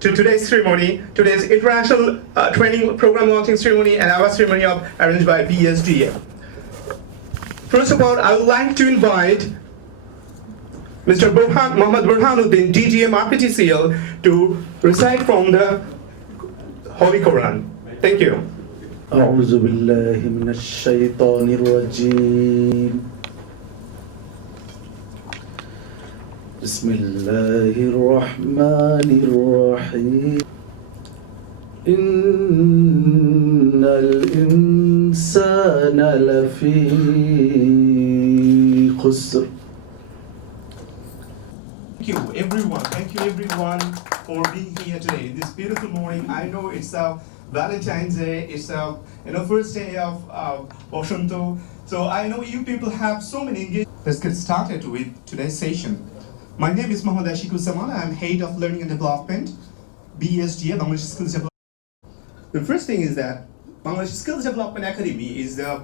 to today's ceremony, today's international training program launching ceremony and award ceremony arranged by BSDA. First of all, I would like to invite Mr. Mohammad Burhanuddin, DGM RPTCL, to recite from the Holy Quran. Thank you. أعوذ بالله من الشيطان الرجيم بسم الله الرحمن الرحيم إن الإنسان لفي خسر. Thank you everyone for being here today. This beautiful morning, I know it's Valentine's Day, it's first day of Boshanto. So I know you people have so many engagements. Let's get started with today's session. My name is Mohammad Ashiquzzaman. I'm Head of Learning and Development, BSDA, Bangladesh Skills Development. The first thing is that Bangladesh Skills Development Academy is the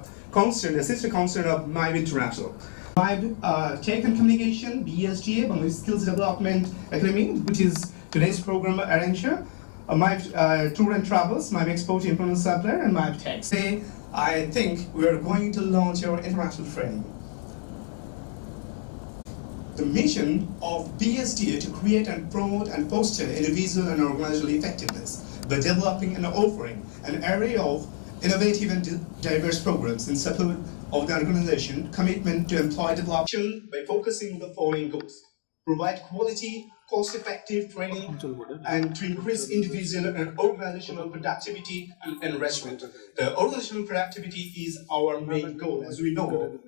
sister concern of MAIB International. MAIB Tech and Communication, BSDA, Bangladesh Skills Development Academy, which is today's program arranger. MAIB Tour and Travels, MAIB Export Implement Supplier, and MAIB Tech. Today, I think we are going to launch our international training. The mission of BSDA to create and promote and foster individual and organizational effectiveness by developing and offering an array of innovative and diverse programs in support of the organization commitment to employee development by focusing on the following goals: provide quality, cost-effective training, and to increase individual and organizational productivity and enrichment. The organizational productivity is our main goal, as we know.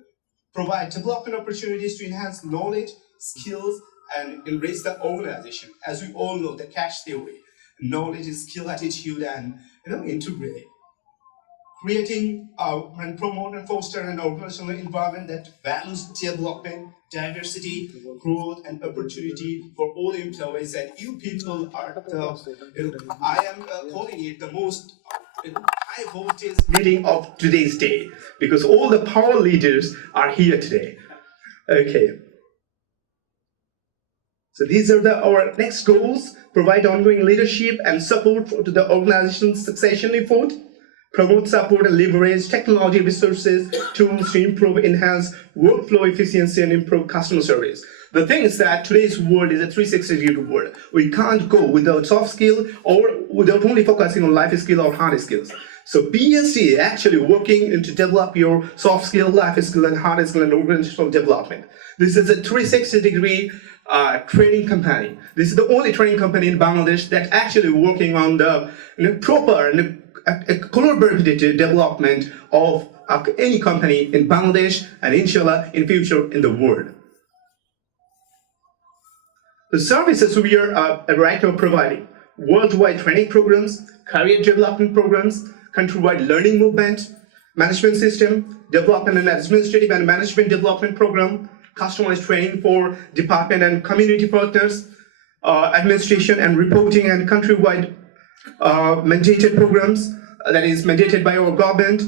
Provide development opportunities to enhance knowledge, skills, and enrich the organization. As we all know, the CASH theory, knowledge is skill, attitude, and integrity. Creating and promote and foster an organizational environment that values development, diversity, growth, and opportunity for all employees. And you people are I am calling it the most high voltage meeting of today's day, because all the power leaders are here today. Okay. So these are our next goals: provide ongoing leadership and support to the organization's succession effort, promote, support, and leverage technology resources, tools to improve, enhance workflow efficiency, and improve customer service. The thing is that today's world is a 360-degree world. We can't go without soft skill or without only focusing on life skill or hard skills. So BSD is actually working to develop your soft skill, life skill, and hard skill and organizational development. This is a 360-degree training company. This is the only training company in Bangladesh that actually working on the proper and collaborative development of any company in Bangladesh and inshallah in future in the world. The services we are right now providing: worldwide training programs, career development programs, countrywide learning movement, management system, development and administrative and management development program, customized training for department and community partners, administration and reporting and countrywide mandated programs, that is mandated by our government,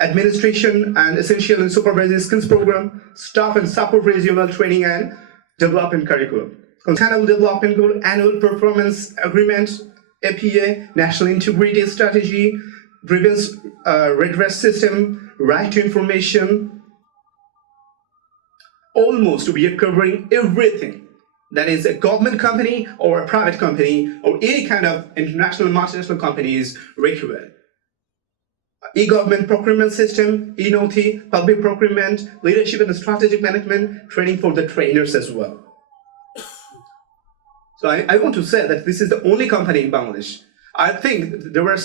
administration and essential and supervisory skills program, staff and support regional training and development curriculum. Channel development goal, annual performance agreement, APA, national integrity strategy, grievance redress system, right to information. Almost we are covering everything that is a government company or a private company or any kind of international multinational company is required. E-government procurement system, e-noti, public procurement, leadership and strategic management, training for the trainers as well. So I want to say that this is the only company in Bangladesh. I think there were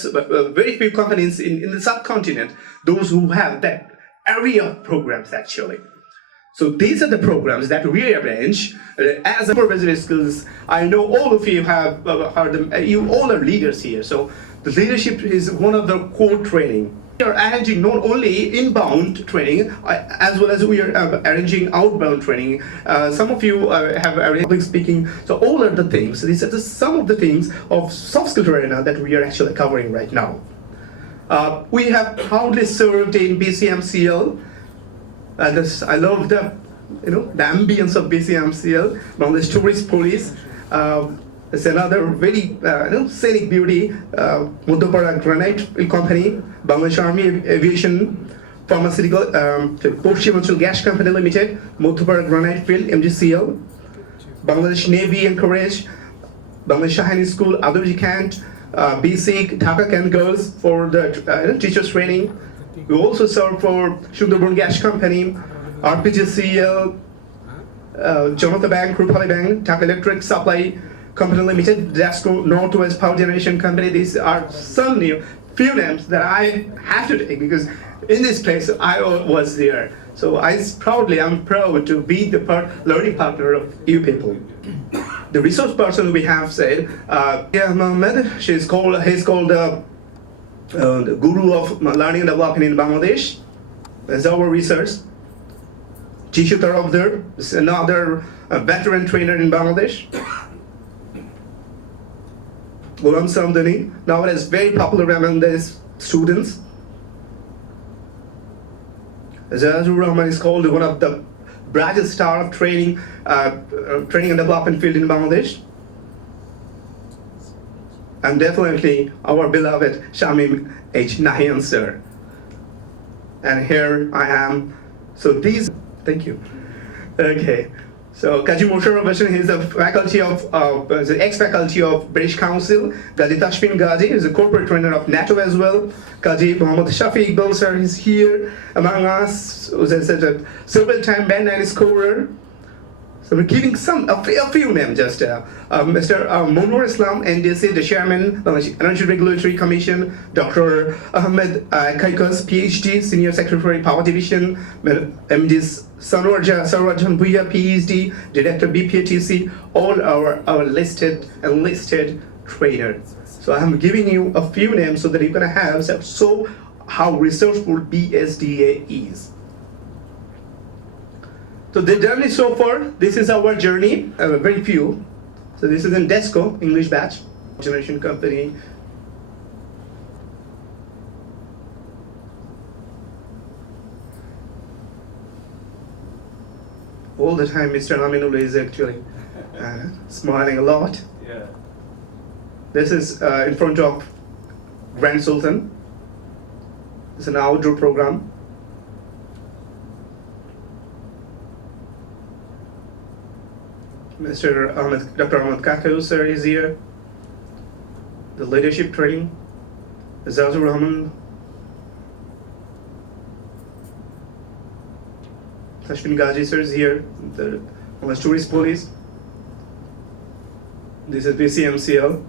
very few companies in the subcontinent, those who have that area of programs actually. So these are the programs that we arrange as supervisory skills. I know all of you have heard them. You all are leaders here. So the leadership is one of the core training. We are arranging not only inbound training, as well as we are arranging outbound training. Some of you have arranged public speaking. So all are the things. These are some of the things of soft skill arena that we are actually covering right now. We have proudly served in BCMCL. I love the ambience of BCMCL, Bangladesh Tourist Police. It's another very scenic beauty, Muddapara Granite Company, Bangladesh Army Aviation Pharmaceutical, Portimontal Gas Company Limited, Muddapara Granite Field, MGCL, Bangladesh Navy and Courage, Bangladesh Shahini School, Aduji Kant, BC, Dhaka Kent Girls for the teachers training. We also serve for Sundarban Gas Company, RPGCL, Janata Bank, Rupali Bank, Dhaka Electric Supply Company Limited, Dasco Northwest Power Generation Company. These are some few names that I have to take because in this place I was there. So I'm proud to be the learning partner of you people. The resource person we have said, Mohammed, he's called the guru of learning and development in Bangladesh. That's our research. Jishu Taravdar is another veteran trainer in Bangladesh. Ghulam Samdani, nowadays very popular among the students. Zazur Rahman is called one of the brightest star of training and development field in Bangladesh. And definitely our beloved Shamim H. Nahian sir. And here I am. So thank you. Okay. So Kaji Musharraf Bashir, he's a faculty of the ex-faculty of British Council. Kaji Tashfin Gaji is a corporate trainer of NATO as well. Kaji Muhammad Shafi Iqbal sir is here among us. Who's a several-time bandana scorer. So we're giving a few names just. Mr. Munwar Islam, NDC, the chairman of the Energy Regulatory Commission. Dr. Ahmed Kaikas, PhD, Senior Secretary, Power Division. MDs Sarwajan Bhuya, PhD, Director, BPATC. All our listed trainers. So I'm giving you a few names so that you're gonna have how resourceful BSDA is. So the journey so far, this is our journey, very few. So this is in DESCO, English batch, generation company. All the time Mr. Aminullah is actually smiling a lot. Yeah. This is in front of Grand Sultan. It's an outdoor program. Dr. Ahmed Kakao sir is here. The leadership training. Zazur Rahman. Tashfin Gaji sir is here. The tourist police. This is BCMCL.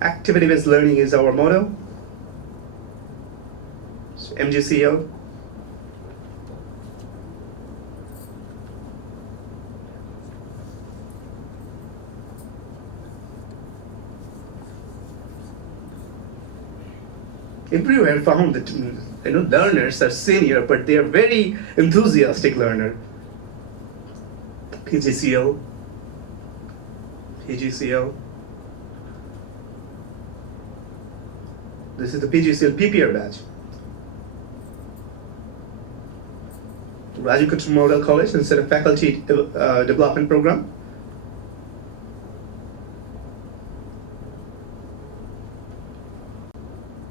Activity-based learning is our motto. So MGCL. Everywhere found that learners are senior, but they are very enthusiastic learner. PGCL. This is the PGCL PPR batch. Rajiv Kutcher Model College instead of faculty development program.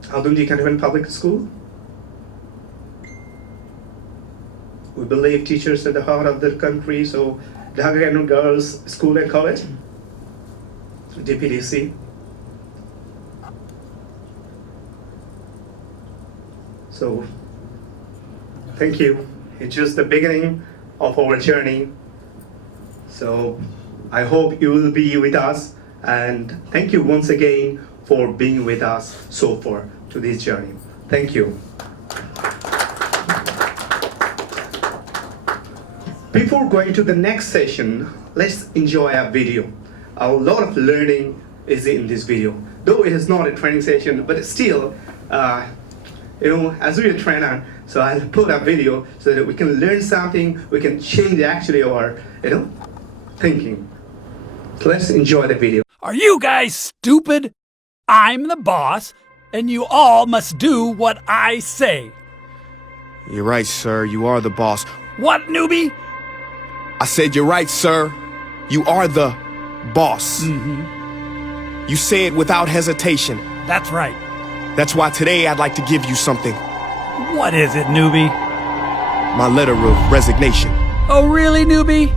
Aldunji Cantonment Public School. We believe teachers at the heart of the country, so Dhaka Canton Girls School and College, DPDC. So, thank you. It's just the beginning of our journey. So, I hope you will be with us, and thank you once again for being with us so far to this journey. Thank you. Before going to the next session, let's enjoy a video. A lot of learning is in this video. Though it is not a training session, but still, as we're a trainer, so I'll put a video so that we can learn something, we can change actually our, thinking. So let's enjoy the video. Are you guys stupid? I'm the boss, and you all must do what I say. You're right, sir. You are the boss. What, newbie? I said you're right, sir. You are the boss. You say it without hesitation. That's right. That's why today I'd like to give you something. What is it, newbie? My letter of resignation. Oh, really, newbie?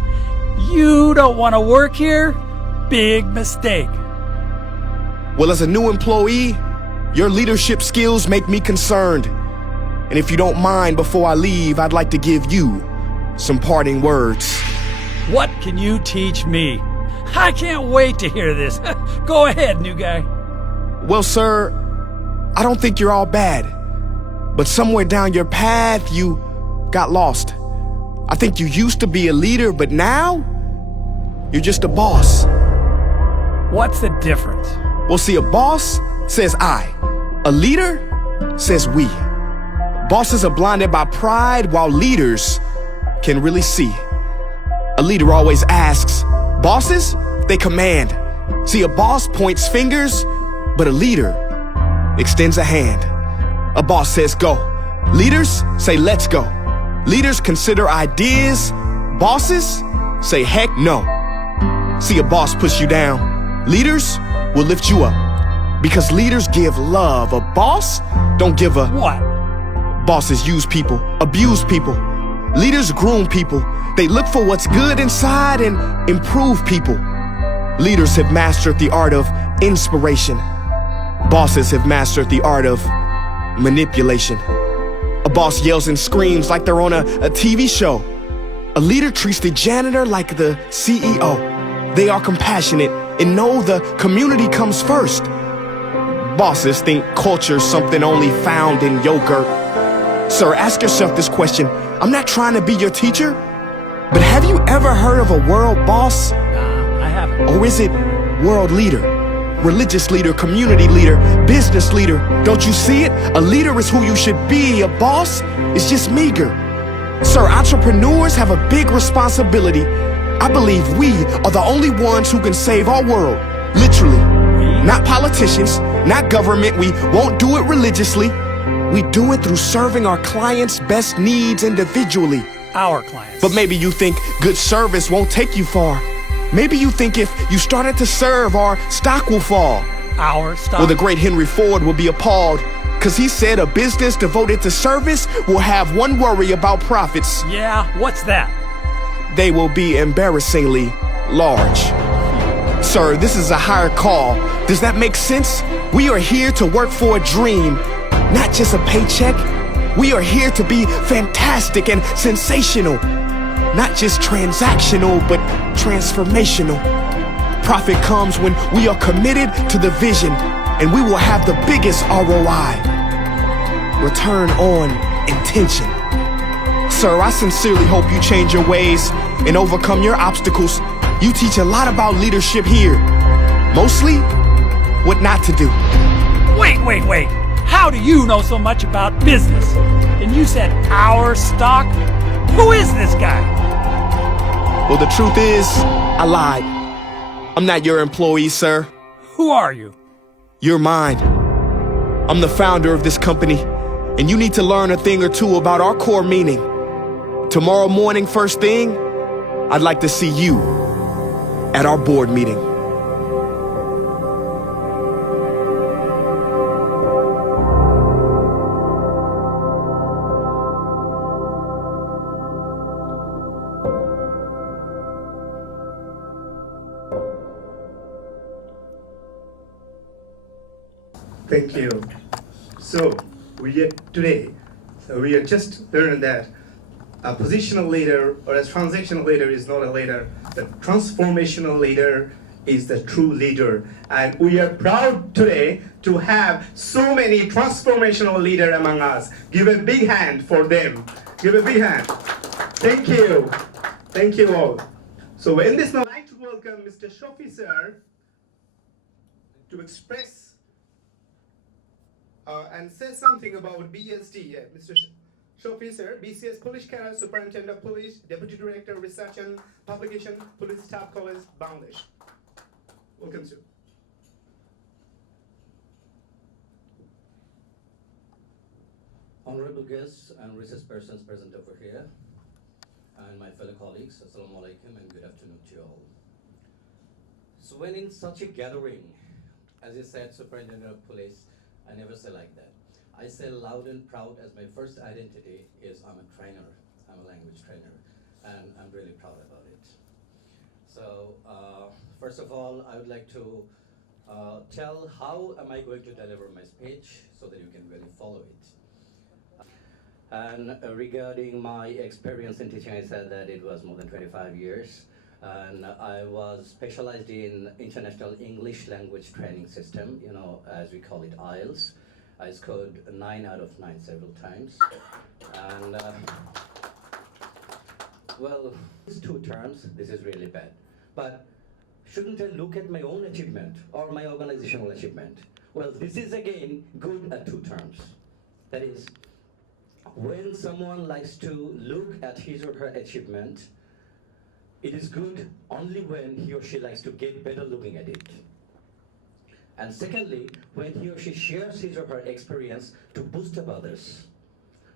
You don't want to work here? Big mistake. Well, as a new employee, your leadership skills make me concerned. And if you don't mind, before I leave, I'd like to give you some parting words. What can you teach me? I can't wait to hear this. Go ahead, new guy. Well, sir, I don't think you're all bad. But somewhere down your path, you got lost. I think you used to be a leader, but now you're just a boss. What's the difference? Well, see, a boss says I. A leader says we. Bosses are blinded by pride, while leaders can really see. A leader always asks. Bosses, they command. See, a boss points fingers, but a leader extends a hand. A boss says go. Leaders say let's go. Leaders consider ideas. Bosses say heck no. See, a boss push you down. Leaders will lift you up. Because leaders give love. A boss don't give a... What? Bosses use people, abuse people. Leaders groom people. They look for what's good inside and improve people. Leaders have mastered the art of inspiration. Bosses have mastered the art of manipulation. A boss yells and screams like they're on a TV show. A leader treats the janitor like the CEO. They are compassionate and know the community comes first. Bosses think culture's something only found in yogurt. Sir, ask yourself this question. I'm not trying to be your teacher, but have you ever heard of a world boss? Nah, I haven't. Or is it world leader, religious leader, community leader, business leader? Don't you see it? A leader is who you should be. A boss is just meager. Sir, entrepreneurs have a big responsibility. I believe we are the only ones who can save our world. Literally. Not politicians, not government. We won't do it religiously. We do it through serving our clients' best needs individually. Our clients. But maybe you think good service won't take you far. Maybe you think if you started to serve, our stock will fall. Our stock? Well, the great Henry Ford will be appalled, because he said a business devoted to service will have one worry about profits. Yeah, what's that? They will be embarrassingly large. Sir, this is a higher call. Does that make sense? We are here to work for a dream, not just a paycheck. We are here to be fantastic and sensational, not just transactional, but transformational. Profit comes when we are committed to the vision, and we will have the biggest ROI. Return on intention. Sir, I sincerely hope you change your ways and overcome your obstacles. You teach a lot about leadership here. Mostly, what not to do. Wait. How do you know so much about business? And you said our stock? Who is this guy? Well, the truth is, I lied. I'm not your employee, sir. Who are you? You're mine. I'm the founder of this company, and you need to learn a thing or two about our core meaning. Tomorrow morning, first thing, I'd like to see you at our board meeting. Thank you. So we are just learning that a positional leader or a transactional leader is not a leader. The transformational leader is the true leader. And we are proud today to have so many transformational leaders among us. Give a big hand for them. Give a big hand. Thank you. Thank you all. So in this moment, I'd like to welcome Mr. Shofi sir to express and say something about BSD. Mr. Shofi sir, BCS Police Cadet, Superintendent of Police, Deputy Director, Research and Publication, Police Staff College, Bangladesh. Welcome, sir. Honorable guests and research persons present over here, and my fellow colleagues, Assalamu alaikum and good afternoon to you all. So when in such a gathering, as you said, Superintendent of Police, I never say like that. I say loud and proud as my first identity is I'm a trainer, I'm a language trainer, and I'm really proud about it. So first of all, I would like to tell how am I going to deliver my speech so that you can really follow it. And regarding my experience in teaching, I said that it was more than 25 years. And I was specialized in international English language training system, you know, as we call it IELTS. I scored 9 out of 9 several times. And well, these 2 terms, this is really bad. But shouldn't I look at my own achievement or my organizational achievement? Well, this is again good at 2 terms. That is, when someone likes to look at his or her achievement, it is good only when he or she likes to get better looking at it. And secondly, when he or she shares his or her experience to boost up others.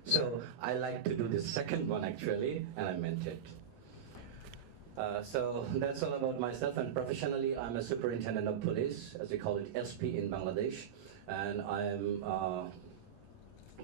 So I like to do the second one actually, and I meant it. So that's all about myself, and professionally I'm a superintendent of police, as we call it SP in Bangladesh, and I am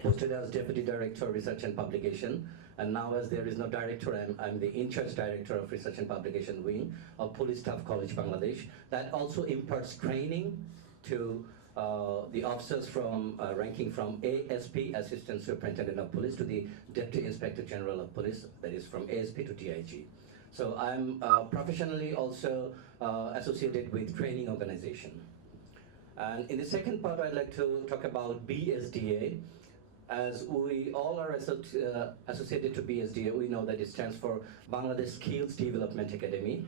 posted as Deputy Director of Research and Publication, and now as there is no director, I'm the in-charge Director of Research and Publication Wing of Police Staff College Bangladesh. That also imparts training to the officers from ranking from ASP, Assistant Superintendent of Police, to the Deputy Inspector General of Police, that is from ASP to DIG. So I'm professionally also associated with training organization. And in the second part, I'd like to talk about BSDA. As we all are associated to BSDA, we know that it stands for Bangladesh Skills Development Academy.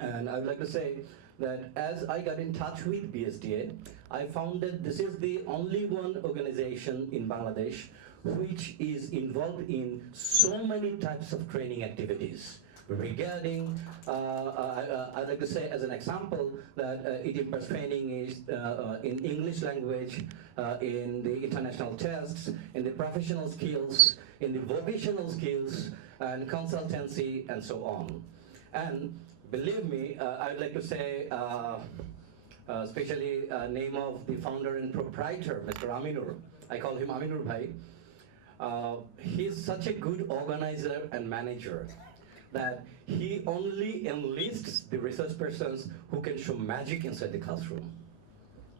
And I would like to say that as I got in touch with BSDA, I found that this is the only one organization in Bangladesh which is involved in so many types of training activities. Regarding, I'd like to say as an example that it imparts training is in English language, in the international tests, in the professional skills, in the vocational skills, and consultancy, and so on. And believe me, I'd like to say, especially name of the founder and proprietor, Mr. Aminur. I call him Aminur Bhai. He's such a good organizer and manager that he only enlists the research persons who can show magic inside the classroom.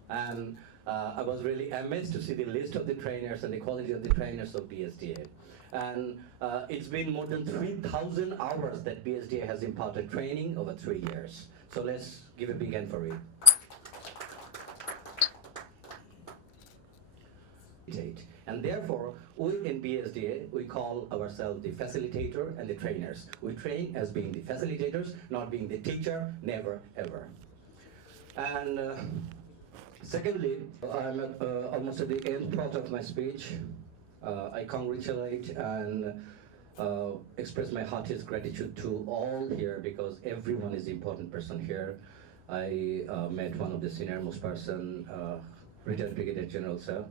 And I was really amazed to see the list of the trainers and the quality of the trainers of BSDA. And it's been more than 3,000 hours that BSDA has imparted training over 3 years. So let's give a big hand for it. And therefore, we in BSDA, we call ourselves the facilitator and the trainers. We train as being the facilitators, not being the teacher, never, ever. And secondly, I'm almost at the end part of my speech. I congratulate and express my heartiest gratitude to all here, because everyone is the important person here. I met one of the senior most person, retired Brigadier General Sir,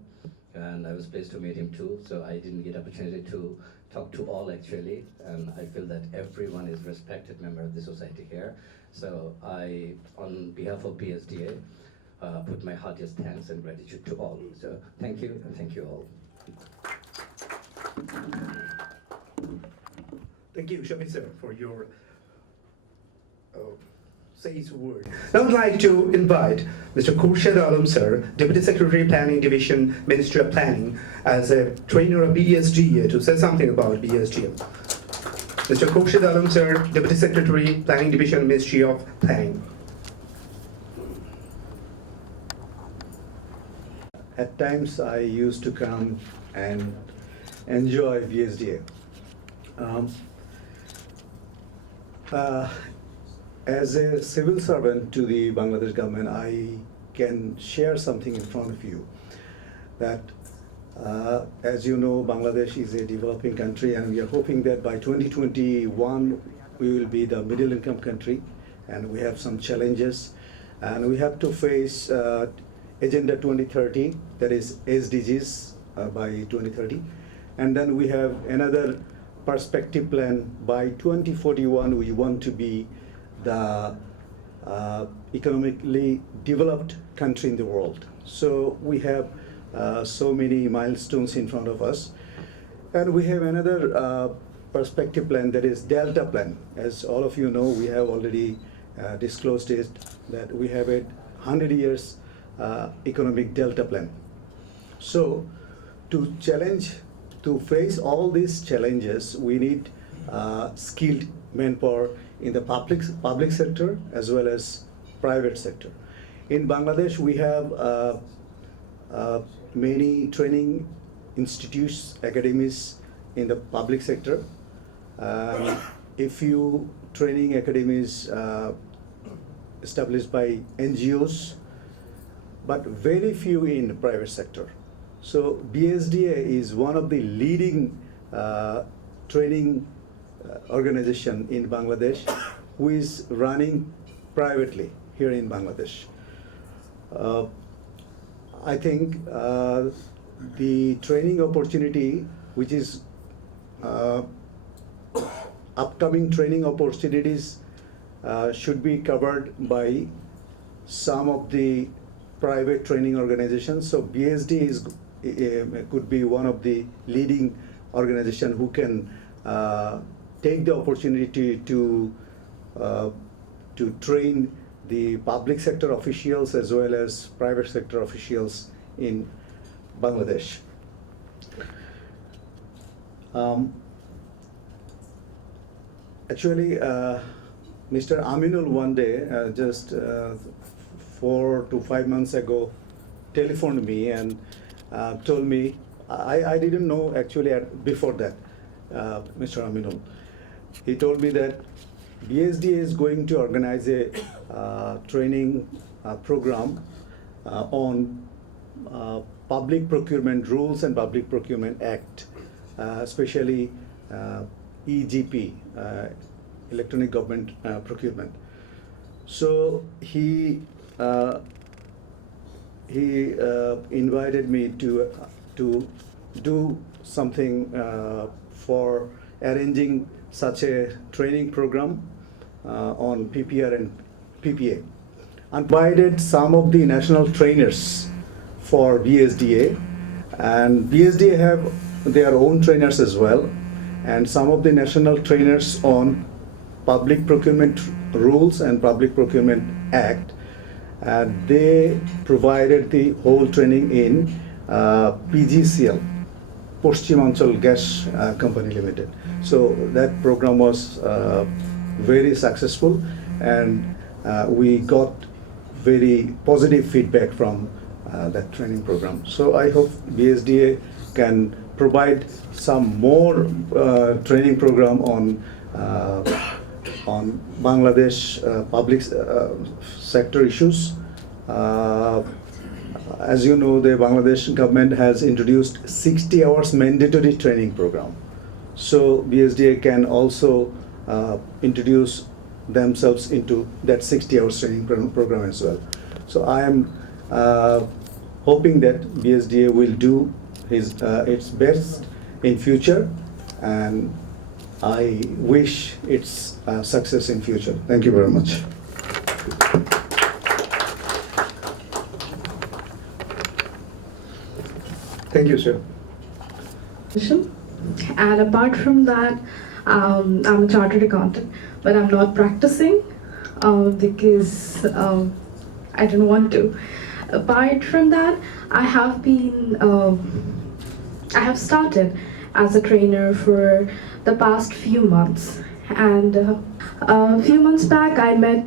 and I was pleased to meet him too. So I didn't get opportunity to talk to all actually, and I feel that everyone is respected member of the society here. So I, on behalf of BSDA, put my heartiest thanks and gratitude to all. So thank you, and thank you all. Thank you, Shami sir, for your sage word. Now I'd like to invite Mr. Khurshid Alam sir, Deputy Secretary Planning Division, Ministry of Planning, as a trainer of BSDA to say something about BSDA. Mr. Khurshid Alam sir, Deputy Secretary Planning Division, Ministry of Planning. At times I used to come and enjoy BSDA. As a civil servant to the Bangladesh government, I can share something in front of you. That, as you know, Bangladesh is a developing country, and we are hoping that by 2021 we will be the middle income country, and we have some challenges, and we have to face Agenda 2030, that is SDGs by 2030, and then we have another perspective plan. By 2041 we want to be the economically developed country in the world. So we have so many milestones in front of us. And we have another perspective plan, that is Delta plan. As all of you know, we have already disclosed it, that we have a 100 years economic Delta plan. So to face all these challenges, we need skilled manpower in the public sector as well as private sector. In Bangladesh, we have many training institutes, academies in the public sector. A few training academies established by NGOs, but very few in the private sector. So BSDA is one of the leading training organization in Bangladesh who is running privately here in Bangladesh. I think the training opportunity, which is upcoming training opportunities, should be covered by some of the private training organizations. So BSD could be one of the leading organization who can take the opportunity to train the public sector officials as well as private sector officials in Bangladesh. Actually, Mr. Aminul one day, just 4 to 5 months ago, telephoned me and told me, I didn't know actually before that, Mr. Aminul. He told me that BSD is going to organize a training program on public procurement rules and public procurement act, especially EGP, electronic government procurement. So he invited me to do something for arranging such a training program on PPR and PPA, and provided some of the national trainers for BSDA, and BSDA have their own trainers as well, and some of the national trainers on public procurement rules and public procurement act, and they provided the whole training in PGCL, Pashchimanchal Gas Company Limited. So that program was very successful, and we got very positive feedback from that training program. So I hope BSDA can provide some more training program on Bangladesh public sector issues. As you know, the Bangladesh government has introduced 60 hours mandatory training program. So BSDA can also introduce themselves into that 60 hours training program as well. So I am hoping that BSDA will do its best in future, and I wish its success in future. Thank you very much. Thank you, sir. And apart from that, I'm a chartered accountant, but I'm not practicing because I didn't want to. Apart from that, I have started as a trainer for the past few months. And a few months back, I met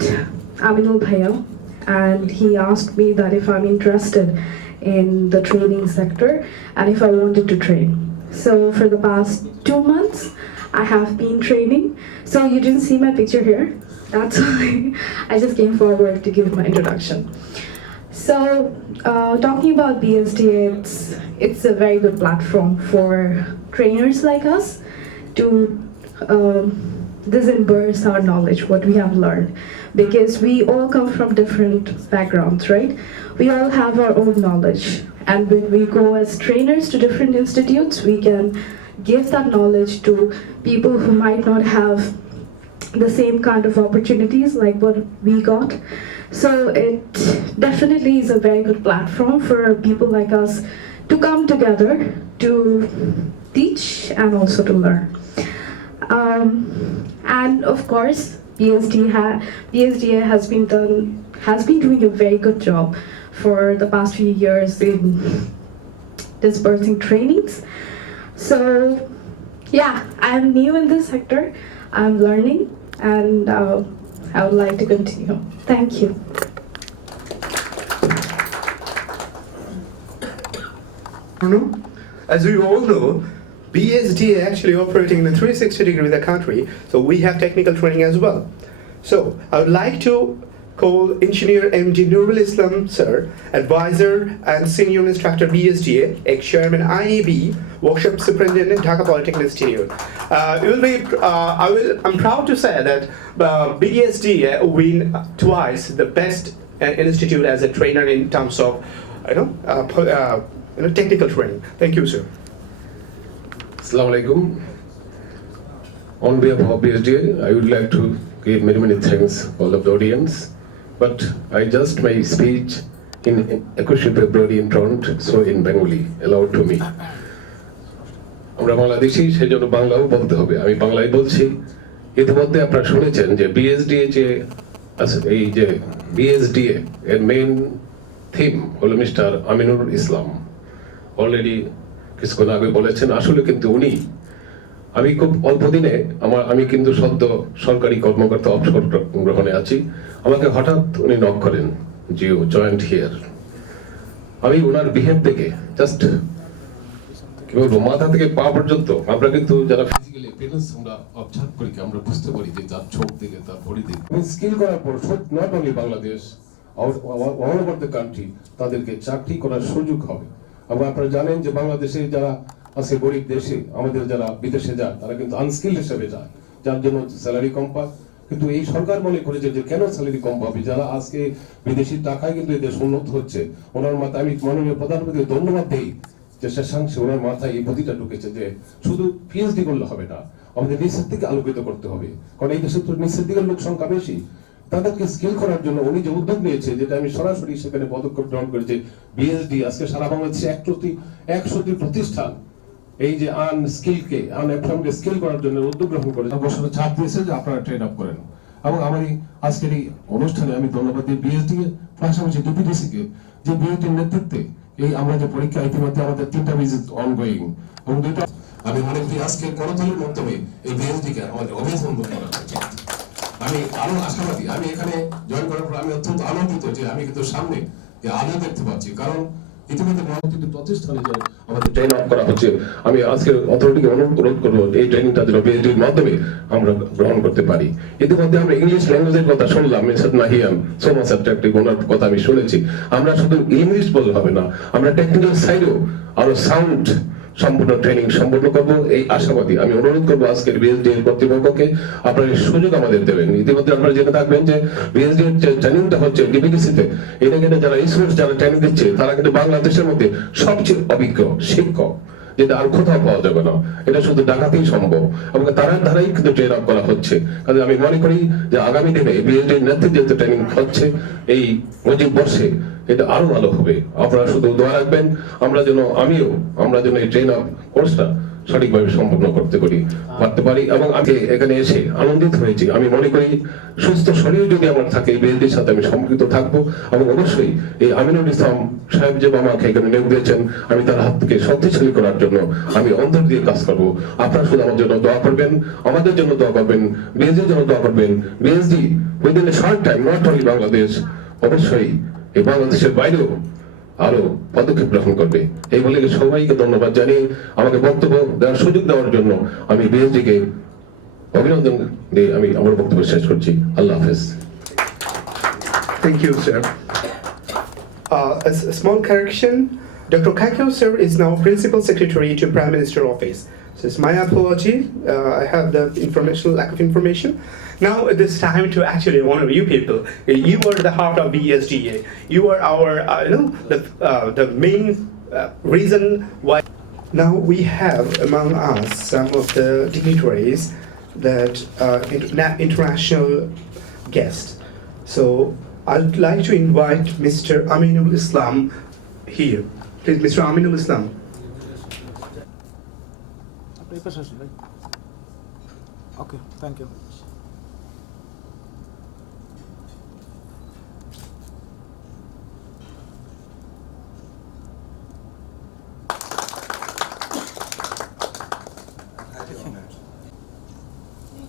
Aminul Bhaiya, and he asked me that if I'm interested in the training sector and if I wanted to train. So for the past 2 months, I have been training. So you didn't see my picture here. That's why I just came forward to give my introduction. So talking about BSDA, it's a very good platform for trainers like us to disburse our knowledge, what we have learned, because we all come from different backgrounds, right? We all have our own knowledge, and when we go as trainers to different institutes, we can give that knowledge to people who might not have the same kind of opportunities like what we got. So it definitely is a very good platform for people like us to come together to teach and also to learn. And of course, BSDA has been doing a very good job for the past few years in dispersing trainings. So yeah, I'm new in this sector, I'm learning, and I would like to continue. Thank you. As we all know, BSDA actually operating in a 360 degree the country, so we have technical training as well. So I would like to call Engineer MD Nurul Islam Sir, Advisor and Senior Instructor BSDA, ex-Chairman IAB, Workshop Superintendent, Dhaka Polytechnic Institute. I'm proud to say that BSDA win twice the best institute as a trainer in terms of technical training. Thank you, sir. Assalamu alaikum. On behalf of BSDA, I would like to give many thanks all of the audience. But I just my speech in 21 February in Toronto, so in Bengali, allowed to me. আমরা বাংলাদেশি সেজন্য বাংলাও বলতে হবে, আমি বাংলায় বলছি। ইতিমধ্যে আপনারা শুনেছেন যে বিএসডিএ যে এই যে বিএসডিএ এর মেইন থিম হলো মিস্টার আমিনুল ইসলাম। অলরেডি কিছুক্ষণ আগে বলেছেন, আসলে কিন্তু উনি, আমি খুব অল্প দিনে আমি কিন্তু সদ্য সরকারি কর্মকর্তা অবসর গ্রহণে আছি। আমাকে হঠাৎ উনি নক করেন, জিও জয়েন্ট হিয়ার। আমি ওনার বিহেভ থেকে জাস্ট কি বলবো, মাথা থেকে পা পর্যন্ত আমরা কিন্তু যারা ফিজিক্যালি অ্যাপিয়ারেন্স আমরা অবজার্ভ করি, আমরা বুঝতে পারি যে তার চোখ থেকে, তার বডি থেকে স্কিল করার পর not only Bangladesh, all over the country তাদেরকে চাকরি করার সুযোগ হবে। এবং আপনারা জানেন যে বাংলাদেশে যারা আছে গরিব দেশে, আমাদের যারা বিদেশে যায় তারা কিন্তু আনস্কিল হিসেবে যায়, যার জন্য স্যালারি কম পায়। কিন্তু এই সরকার মনে করেছে যে কেন স্যালারি কম পাবে, যারা আজকে বিদেশি টাকায় কিন্তু এই দেশ উন্নত হচ্ছে। ওনার মাথায় আমি মাননীয় প্রধানমন্ত্রী ধন্যবাদ দিই যে শেষাংশে ওনার মাথায় এই বুদ্ধিটা ঢুকেছে যে শুধু পিএইচডি করলে হবে না, আমাদের নিচের দিকে আলোকিত করতে হবে। কারণ এই দেশে তো নিচের দিকের লোক সংখ্যা বেশি, তাদেরকে স্কিল করার জন্য উনি যে উদ্যোগ নিয়েছে, যেটা আমি সরাসরি সেখানে পদক্ষেপ গ্রহণ করেছি। বিএসডি আজকে সারা বাংলাদেশে 100টি প্রতিষ্ঠান এই যে আনস্কিলকে আনএমপ্লয়েডকে স্কিল করার জন্য উদ্যোগ গ্রহণ করে বছরে ছাড় দিয়েছে যে আপনারা ট্রেন আপ করেন। এবং আমার এই আজকের এই অনুষ্ঠানে আমি ধন্যবাদ দিই বিএসডি কে, পাশাপাশি ডিপিডিসি কে, যে বিএসডির নেতৃত্বে এই আমরা যে পরীক্ষা ইতিমধ্যে আমাদের 3টা ভিজিট অনগোয়িং এবং 2টা আমি মনে করি আজকের করতালির মাধ্যমে এই বিএসডি কে আমাদের অভিনন্দন করা উচিত। আমি আরো আশাবাদী, আমি এখানে জয়েন করার পর আমি অত্যন্ত আনন্দিত যে আমি কিন্তু সামনে আলো দেখতে পাচ্ছি। কারণ ইতিমধ্যে প্রতিষ্ঠানে যে আমাদের ট্রেন আপ করা হচ্ছে, আমি আজকের অথরিটিকে অনুরোধ করবো এই ট্রেনিংটা যেন বিএসডির মাধ্যমে আমরা গ্রহণ করতে পারি। ইতিমধ্যে আমরা ইংলিশ ল্যাঙ্গুয়েজের কথা শুনলাম, mister Nahiyan so much attractive, ওনার কথা আমি শুনেছি। আমরা শুধু ইংলিশ বললে হবে না, আমরা টেকনিক্যাল সাইডেও আরো সাউন্ড সম্পূর্ণ ট্রেনিং সম্পূর্ণ করবো, এই আশাবাদী। আমি অনুরোধ করবো আজকের বিএসডি এর কর্তৃপক্ষকে আপনারা এই সুযোগ আমাদের দেবেন। ইতিমধ্যে আপনারা জেনে থাকবেন যে বিএসডি এর যে ট্রেনিংটা হচ্ছে ডিপিডিসিতে, এটা কিন্তু যারা রিসোর্স যারা ট্রেনিং দিচ্ছে তারা কিন্তু বাংলাদেশের মধ্যে সবচেয়ে অভিজ্ঞ শিক্ষক, যেটা আর কোথাও পাওয়া যাবে না, এটা শুধু ঢাকাতেই সম্ভব। এবং তার দ্বারাই কিন্তু ট্রেন আপ করা হচ্ছে। কাজে আমি মনে করি যে আগামী দিনে বিএসডি এর নেতৃত্বে যে ট্রেনিং হচ্ছে এই মুজিব বর্ষে, এটা আরো ভালো হবে। আপনারা শুধু দোয়া রাখবেন আমরা যেন এই ট্রেন আপ কোর্সটা সঠিকভাবে সম্পন্ন করতে পারি। এবং আমি এখানে এসে আনন্দিত হয়েছি। আমি মনে করি সুস্থ শরীর যদি আমার থাকে, এই বিএসডির সাথে আমি সম্পৃক্ত থাকবো। এবং অবশ্যই এই আমিনুল ইসলাম সাহেব যে আমাকে এখানে নিয়োগ দিয়েছেন, আমি তার হাত থেকে শক্তিশালী করার জন্য আমি অন্তর দিয়ে কাজ করবো। আপনারা শুধু আমার জন্য দোয়া করবেন, আমাদের জন্য দোয়া করবেন, বিএসডির জন্য দোয়া করবেন। BSD within a short time, not only Bangladesh, অবশ্যই এই বাংলাদেশের বাইরেও আরো পদক্ষেপ গ্রহণ করবে। এই বলে সবাইকে ধন্যবাদ জানিয়ে আমাকে বক্তব্য দেওয়ার সুযোগ দেওয়ার জন্য আমি বিএসডি কে অভিনন্দন দিয়ে আমি আমার বক্তব্য শেষ করছি। আল্লাহ হাফেজ। Thank you, sir. A small correction. Dr. Kakyo, sir, is now Principal Secretary to Prime Minister Office. So it's my apology. I have the lack of information. Now it is time to actually honor you people. You are the heart of BSDA. You are our, the main reason why. Now we have among us some of the dignitaries that international guest. So I'd like to invite Mr. Aminul Islam here. Please, Mr. Aminul Islam. Okay, thank you.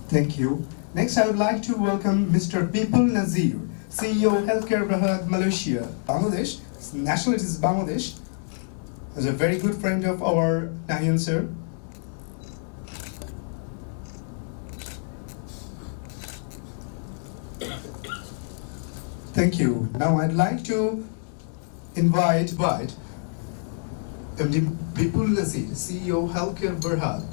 Thank you. Next, I would like to welcome Mr. Bipul Nazir, CEO Healthcare Berhad Malaysia, Bangladesh. His nationality is Bangladesh. He's a very good friend of our Nahian sir. Thank you. Now I'd like to invite MD Bipul Nazir, CEO Healthcare Berhad,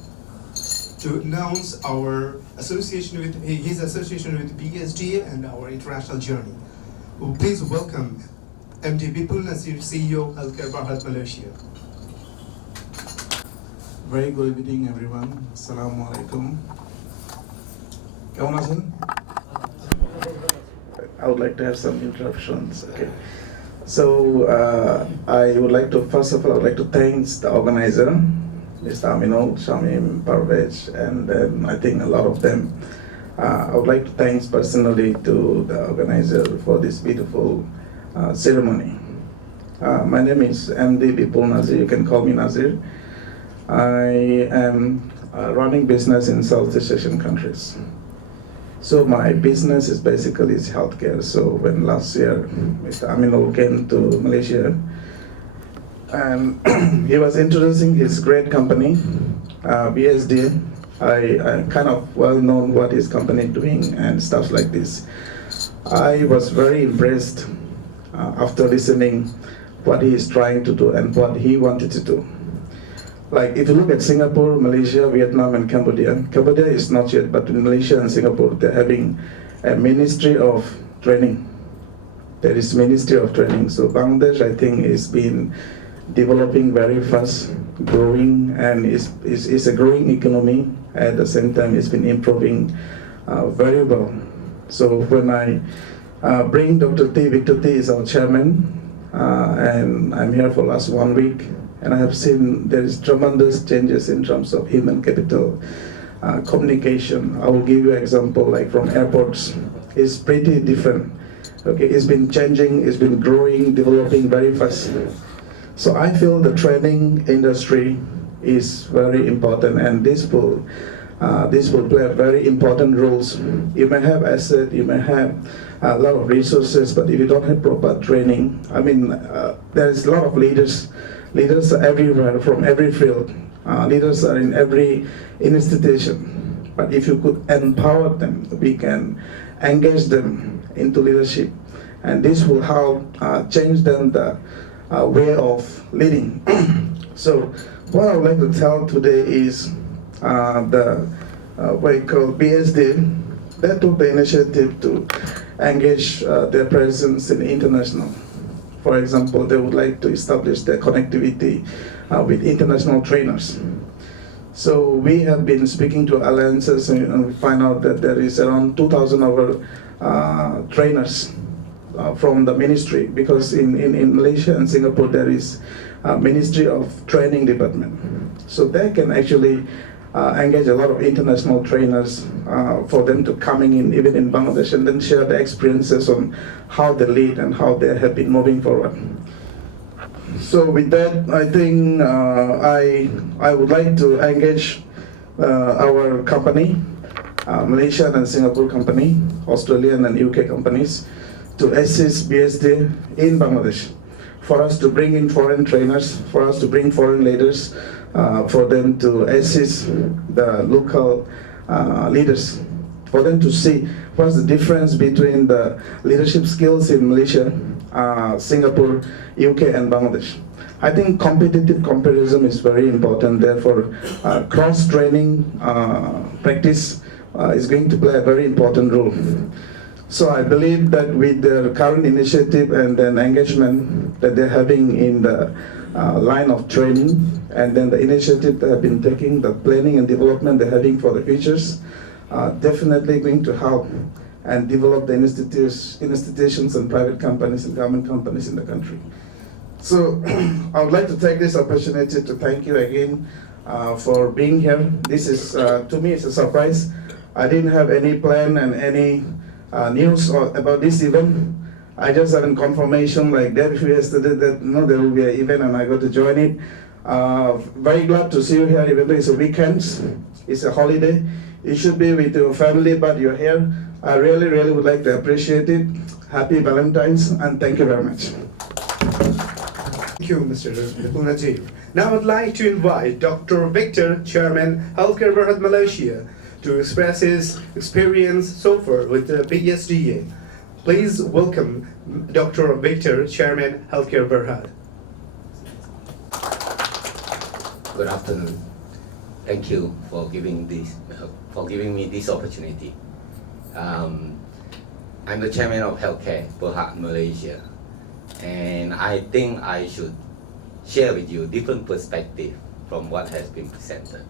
to announce our association with his association with BSD and our international journey. Please welcome MD Bipul Nazir, CEO Healthcare Berhad Malaysia. Very good evening, everyone. Assalamu alaikum. কেমন আছেন? I would like to have some interruptions. Okay. So I would like to, first of all, I would like to thank the organizer, Mr. Aminul, Shamim, Parvez, and then I think a lot of them. I would like to thank personally to the organizer for this beautiful ceremony. My name is MD Bipul Nazir. You can call me Nazir. I am running business in Southeast Asian countries. So my business is basically healthcare. So when last year Mr. Aminul came to Malaysia, and he was introducing his great company, BSD. I kind of well known what his company doing and stuff like this. I was very impressed after listening what he is trying to do and what he wanted to do. Like if you look at Singapore, Malaysia, Vietnam and Cambodia, Cambodia is not yet, but in Malaysia and Singapore, they're having a ministry of training. There is ministry of training. So Bangladesh, I think, is been developing very fast, growing, and is a growing economy. At the same time, it's been improving very well. So when I bring Dr. T, Victor T is our chairman, and I'm here for last 1 week. And I have seen there is tremendous changes in terms of human capital, communication. I will give you an example, like from airports, it's pretty different. Okay, it's been changing, it's been growing, developing very fast. So I feel the training industry is very important, and this will play a very important roles. You may have asset, you may have a lot of resources, but if you don't have proper training, I mean, there is a lot of leaders are everywhere, from every field. Leaders are in every institution. But if you could empower them, we can engage them into leadership. And this will help change them the way of leading. So what I would like to tell today is what we call BSD. They took the initiative to engage their presence in international. For example, they would like to establish their connectivity with international trainers. So we have been speaking to alliances and we find out that there is around 2,000 of our trainers from the ministry, because in Malaysia and Singapore there is a Ministry of Training Department. So they can actually engage a lot of international trainers for them to coming in even in Bangladesh and then share the experiences on how they lead and how they have been moving forward. So with that, I think I would like to engage our company, Malaysian and Singapore company, Australian and UK companies, to assist BSD in Bangladesh, for us to bring in foreign trainers, for us to bring foreign leaders, for them to assist the local leaders, for them to see what's the difference between the leadership skills in Malaysia, Singapore, UK and Bangladesh. I think competitive comparison is very important. Therefore, cross-training practice is going to play a very important role. So I believe that with their current initiative and then engagement that they're having in the line of training, and then the initiative they have been taking, the planning and development they're having for the futures, definitely going to help and develop the institutions and private companies and government companies in the country. So I would like to take this opportunity to thank you again for being here. This is, to me, it's a surprise. I didn't have any plan and any news about this event. I just had a confirmation like day before yesterday that there will be an event and I got to join it. Very glad to see you here, even though it's a weekend, it's a holiday. You should be with your family, but you're here. I really, really would like to appreciate it. Happy Valentine's, and thank you very much. Thank you, Mr. Nipul Najib. Now I'd like to invite Dr. Victor, Chairman, Healthcare Berhad Malaysia, to express his experience so far with the BSDA. Please welcome Dr. Victor, Chairman, Healthcare Berhad. Good afternoon. Thank you for giving me this opportunity. I'm the chairman of Healthcare Berhad Malaysia, and I think I should share with you different perspective from what has been presented.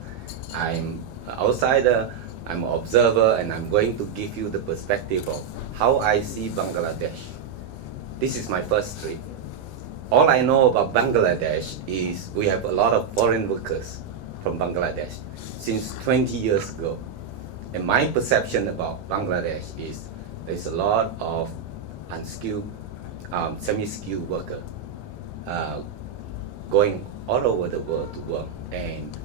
I'm an outsider, I'm an observer, and I'm going to give you the perspective of how I see Bangladesh. This is my first trip. All I know about Bangladesh is we have a lot of foreign workers from Bangladesh since 20 years ago. And my perception about Bangladesh is there's a lot of unskilled, semi-skilled workers going all over the world to work. And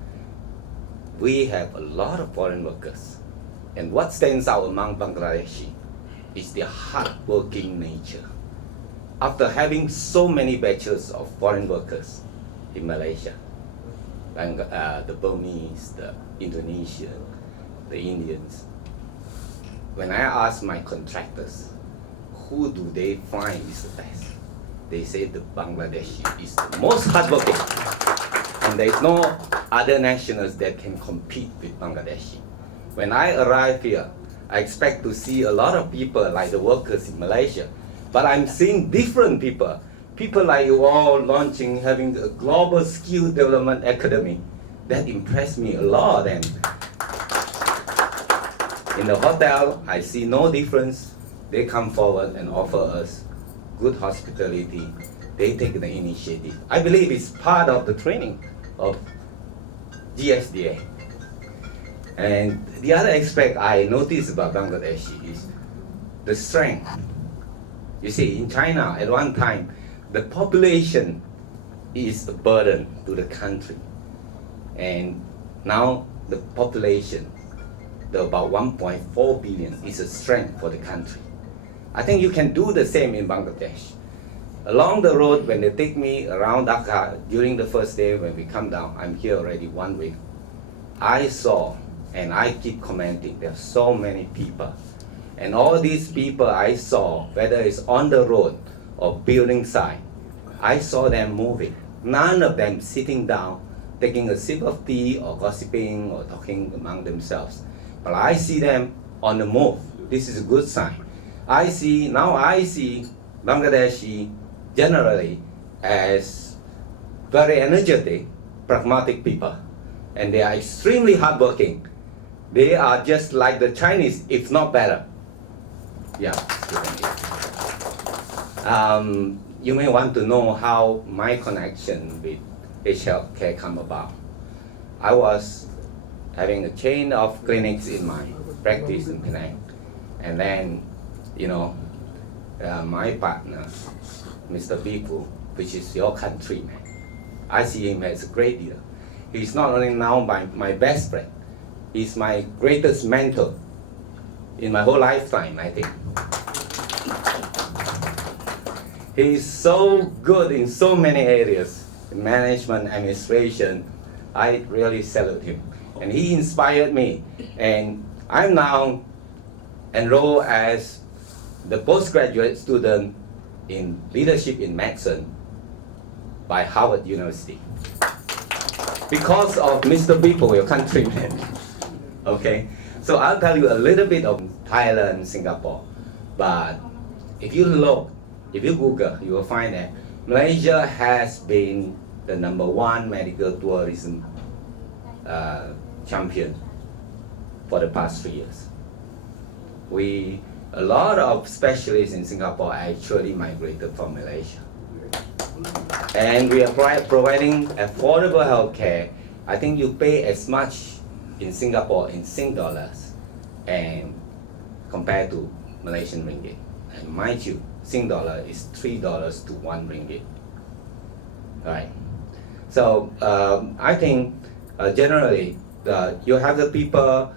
we have a lot of foreign workers. And what stands out among Bangladeshi is their hard-working nature. After having so many batches of foreign workers in Malaysia, the Burmese, the Indonesian, the Indians, when I ask my contractors, who do they find is the best? They say the Bangladeshi is the most hardworking. And there is no other nationals that can compete with Bangladeshi. When I arrive here, I expect to see a lot of people like the workers in Malaysia, but I'm seeing different people. People like you all having a global skill development academy. That impressed me a lot. And in the hotel, I see no difference. They come forward and offer us good hospitality. They take the initiative. I believe it's part of the training of GSDA. And the other aspect I noticed about Bangladesh is the strength. You see, in China, at one time, the population is a burden to the country. And now the population, the about 1.4 billion, is a strength for the country. I think you can do the same in Bangladesh. Along the road, when they take me around Dhaka, during the first day when we come down, I'm here already 1 week, I saw, and I keep commenting, there are so many people. And all these people I saw, whether it's on the road or building site, I saw them moving. None of them sitting down, taking a sip of tea or gossiping or talking among themselves. But I see them on the move. This is a good sign. I see Bangladeshi generally as very energetic, pragmatic people. And they are extremely hardworking. They are just like the Chinese, if not better. Yeah. You may want to know how my connection with Healthcare come about. I was having a chain of clinics in my practice in Penang, and then, my partner, Mr. Bipu, which is your countryman, I see him as a great leader. He's not only now my best friend, he's my greatest mentor in my whole lifetime, I think. He's so good in so many areas, management, administration. I really salute him. And he inspired me. And I'm now enrolled as the postgraduate student in leadership in medicine by Harvard University. Because of Mr. Bipo, your countryman. Okay? So I'll tell you a little bit of Thailand, Singapore. But if you Google, you will find that Malaysia has been the #1 medical tourism champion for the past 3 years. A lot of specialists in Singapore actually migrated from Malaysia. And we are providing affordable healthcare. I think you pay as much in Singapore in Sing dollars and compared to Malaysian ringgit. And mind you, Sing dollar is $3 to 1 ringgit. Right. So I think generally you have the people,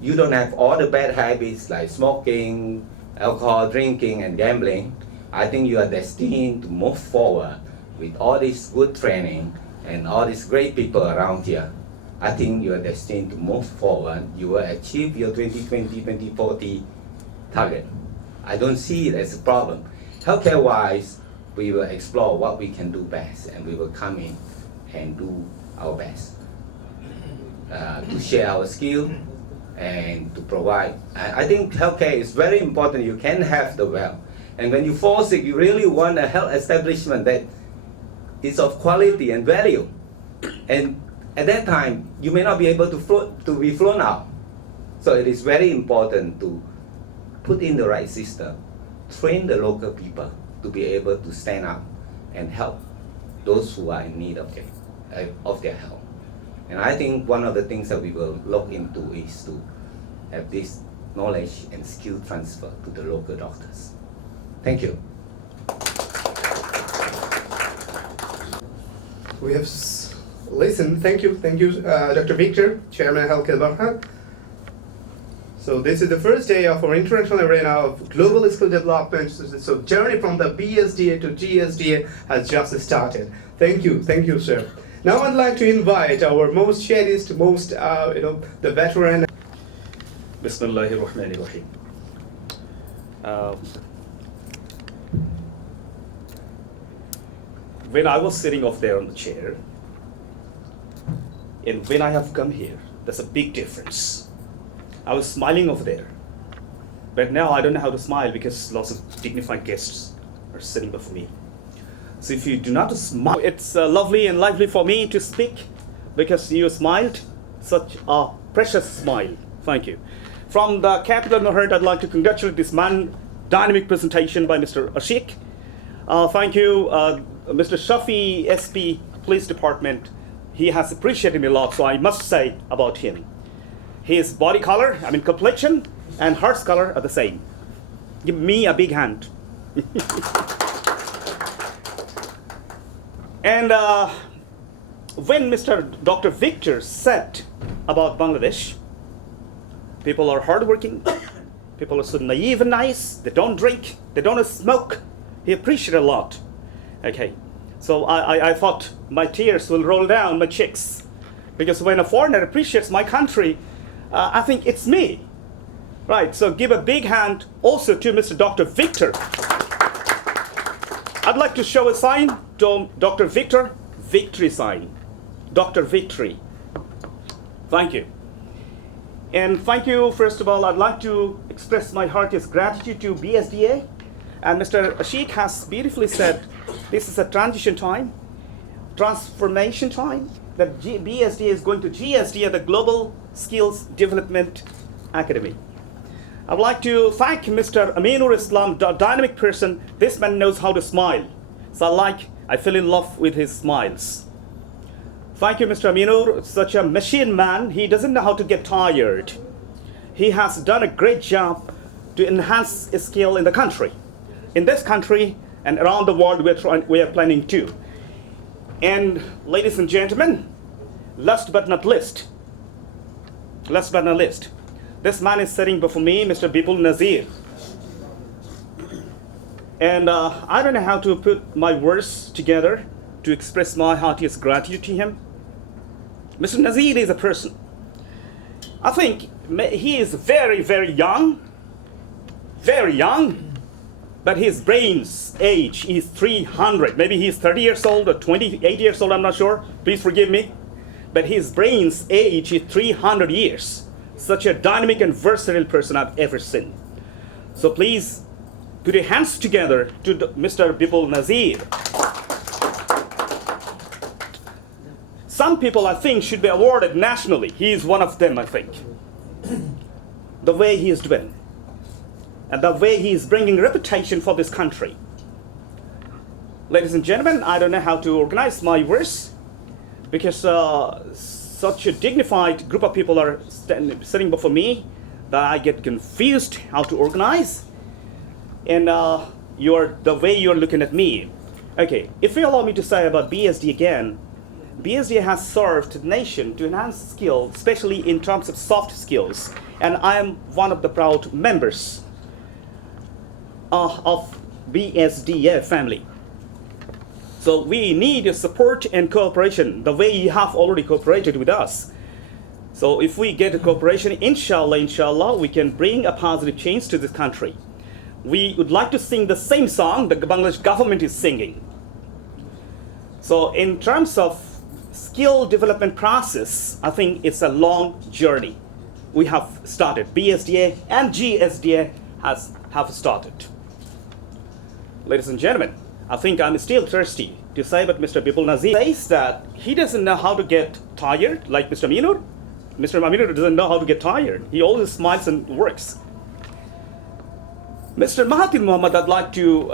you don't have all the bad habits like smoking, alcohol drinking, and gambling. I think you are destined to move forward with all this good training and all these great people around here. I think you are destined to move forward. You will achieve your 2020, 2040 target. I don't see it as a problem. Healthcare-wise, we will explore what we can do best, and we will come in and do our best to share our skill and to provide. I think healthcare is very important. You can have the wealth. And when you fall sick, you really want a health establishment that is of quality and value. And at that time, you may not be able to be flown out. So it is very important to put in the right system, train the local people to be able to stand up and help those who are in need of their help. And I think one of the things that we will look into is to have this knowledge and skill transfer to the local doctors. Thank you. We have listened. Thank you, Dr. Victor, Chairman of Healthcare Berhad. So this is the first day of our international arena of global skill development. So journey from the BSDA to GSDA has just started. Thank you, sir. Now I'd like to invite our most cherished, the veteran. Bismillahirrahmanirrahim. When I was sitting off there on the chair, and when I have come here, there's a big difference. I was smiling over there, but now I don't know how to smile because lots of dignified guests are sitting before me. So if you do not smile, it's lovely and lively for me to speak because you smiled, such a precious smile. Thank you. From the capital Nohurt, I'd like to congratulate this dynamic presentation by Mr. Ashik. Thank you, Mr. Shafi, SP, Police Department. He has appreciated me a lot, so I must say about him. His body color, complexion, and heart's color are the same. Give me a big hand. And when Dr. Victor said about Bangladesh, people are hardworking, people are so naive and nice, they don't drink, they don't smoke. He appreciated a lot. Okay, so I thought my tears will roll down my cheeks because when a foreigner appreciates my country, I think it's me. Right, so give a big hand also to Mr. Dr. Victor. I'd like to show a sign to Dr. Victor, victory sign. Dr. Victory. Thank you. And thank you, first of all, I'd like to express my heartiest gratitude to BSDA. And Mr. Ashik has beautifully said, this is a transition time, transformation time, that BSDA is going to GSDA, the Global Skills Development Academy. I'd like to thank Mr. Aminur Islam, the dynamic person. This man knows how to smile. So I fell in love with his smiles. Thank you, Mr. Aminur, such a machine man. He doesn't know how to get tired. He has done a great job to enhance his skill in the country. In this country and around the world, we are planning to. And ladies and gentlemen, last but not least, this man is sitting before me, Mr. Bipul Nazir. And I don't know how to put my words together to express my heartiest gratitude to him. Mr. Nazir is a person. I think he is very, very young, but his brain's age is 300. Maybe he's 30 years old or 28 years old, I'm not sure. Please forgive me. But his brain's age is 300 years. Such a dynamic and versatile person I've ever seen. So please put your hands together to Mr. Bipul Nazir. Some people, I think, should be awarded nationally. He is one of them, I think. the way he is doing, and the way he is bringing reputation for this country. Ladies and gentlemen, I don't know how to organize my words because such a dignified group of people are sitting before me that I get confused how to organize. And the way you're looking at me. Okay, if you allow me to say about BSD again, BSD has served the nation to enhance skills, especially in terms of soft skills. And I am one of the proud members of BSDA family. So we need your support and cooperation the way you have already cooperated with us. So if we get a cooperation, inshallah, we can bring a positive change to this country. We would like to sing the same song the Bangladesh government is singing. So in terms of skill development process, I think it's a long journey. We have started. BSDA and GSDA have started. Ladies and gentlemen, I think I'm still thirsty to say, but Mr. Bipul Nazir says that he doesn't know how to get tired, like Mr. Minur. Mr. Minur doesn't know how to get tired. He always smiles and works. Mr. Mahathir Mohamad, I'd like to,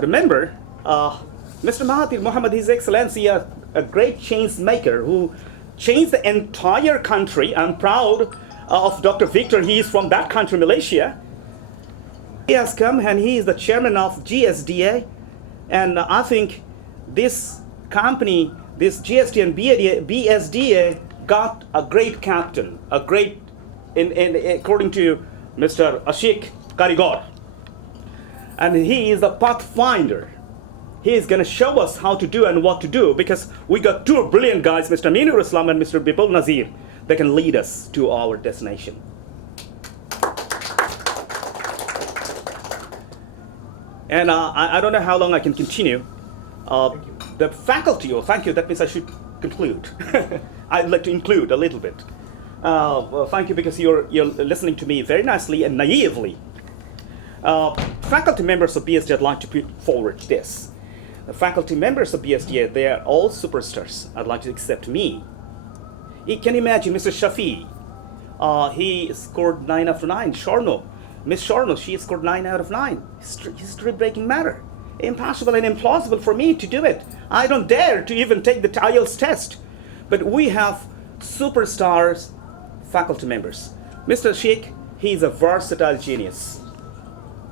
remember, Mr. Mahathir Mohamad, His Excellency, a great change maker who changed the entire country. I'm proud of Dr. Victor. He is from that country, Malaysia. He has come and he is the chairman of GSDA. And I think this company, this GSDA and BSDA got a great captain, according to Mr. Ashik Karigor. And he is the pathfinder. He is going to show us how to do and what to do, because we got two brilliant guys, Mr. Minur Islam and Mr. Bipul Nazir, that can lead us to our destination. And I don't know how long I can continue. The faculty, thank you, that means I should conclude. I'd like to include a little bit. Thank you, because you're listening to me very nicely and naively. Faculty members of BSDA, I'd like to put forward this. The faculty members of BSDA, they are all superstars. I'd like to accept me. You can imagine Mr. Shafi. He scored 9 out of 9. Shorno. Miss Shorno, she scored 9 out of 9. History-breaking matter. Impossible and implausible for me to do it. I don't dare to even take the IELTS test. But we have superstars faculty members. Mr. Sheikh, he's a versatile genius.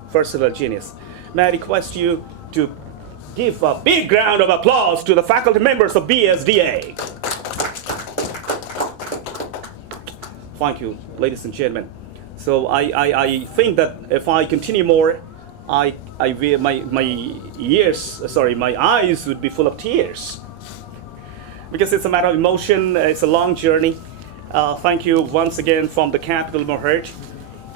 Versatile genius. May I request you to give a big round of applause to the faculty members of BSDA. Thank you, ladies and gentlemen. So I think that if I continue more, my eyes would be full of tears, because it's a matter of emotion. It's a long journey. Thank you once again from the capital, my heart,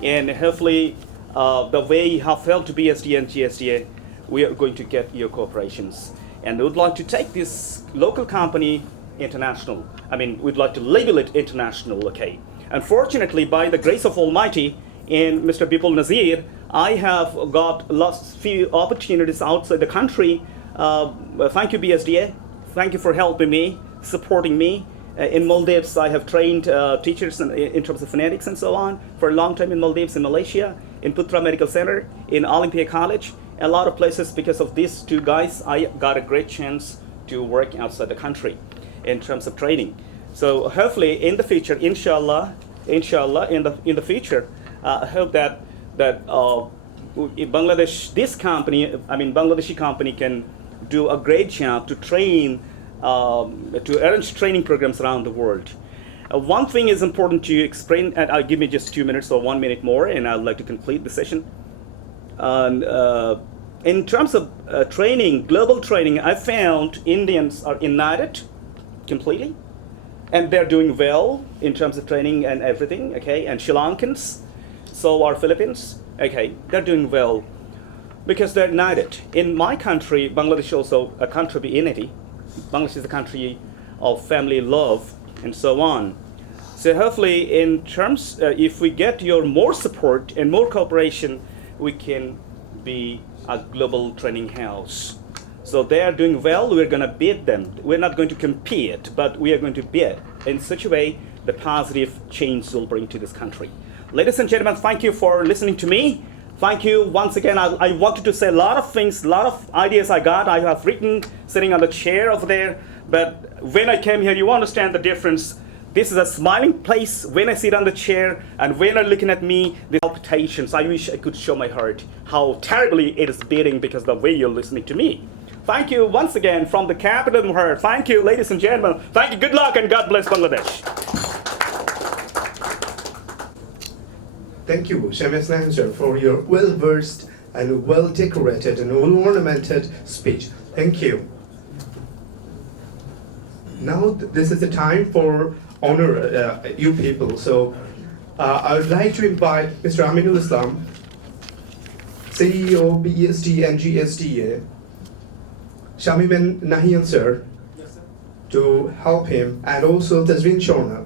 and hopefully the way you have felt to BSDA and GSDA, we are going to get your cooperations, and we would like to take this local company international. I mean, we'd like to label it international, okay? Unfortunately, by the grace of Almighty and Mr. Bipul Nazir, I have got lost few opportunities outside the country. Thank you, BSDA. Thank you for helping me, supporting me. In Maldives, I have trained teachers in terms of phonetics and so on for a long time in Maldives, in Malaysia, in Putra Medical Center, in Olympia College, a lot of places. Because of these two guys, I got a great chance to work outside the country in terms of training. So hopefully in the future, inshallah, in the future, I hope that Bangladesh, this company, Bangladeshi company, can do a great job to train, to arrange training programs around the world. One thing is important to explain, and I'll give me just 2 minutes or 1 minute more, and I'd like to complete the session. In terms of training, global training, I found Indians are united completely, and they're doing well in terms of training and everything, okay? And Sri Lankans, so are Philippines, okay? They're doing well because they're united. In my country, Bangladesh, also a country of unity. Bangladesh is a country of family love and so on. So hopefully, in terms, if we get your more support and more cooperation, we can be a global training house. So they are doing well, we're going to beat them. We're not going to compete, but we are going to beat in such a way the positive change will bring to this country. Ladies and gentlemen, thank you for listening to me. Thank you once again. I wanted to say a lot of things, a lot of ideas I got. I have written sitting on the chair over there. But when I came here, you understand the difference. This is a smiling place when I sit on the chair, and when you're looking at me, the palpitations. I wish I could show my heart, how terribly it is beating because of the way you're listening to me. Thank you once again from the capital of my heart. Thank you, ladies and gentlemen. Thank you, good luck, and God bless Bangladesh. Thank you, Shamesh Nayan sir, for your well-versed and well-decorated and well-ornamented speech. Thank you. Now this is the time for honor you people. So I would like to invite Mr. Aminul Islam, CEO BSD and GSDA, Shamim Nahian sir, to help him, and also Tazrin Shorna.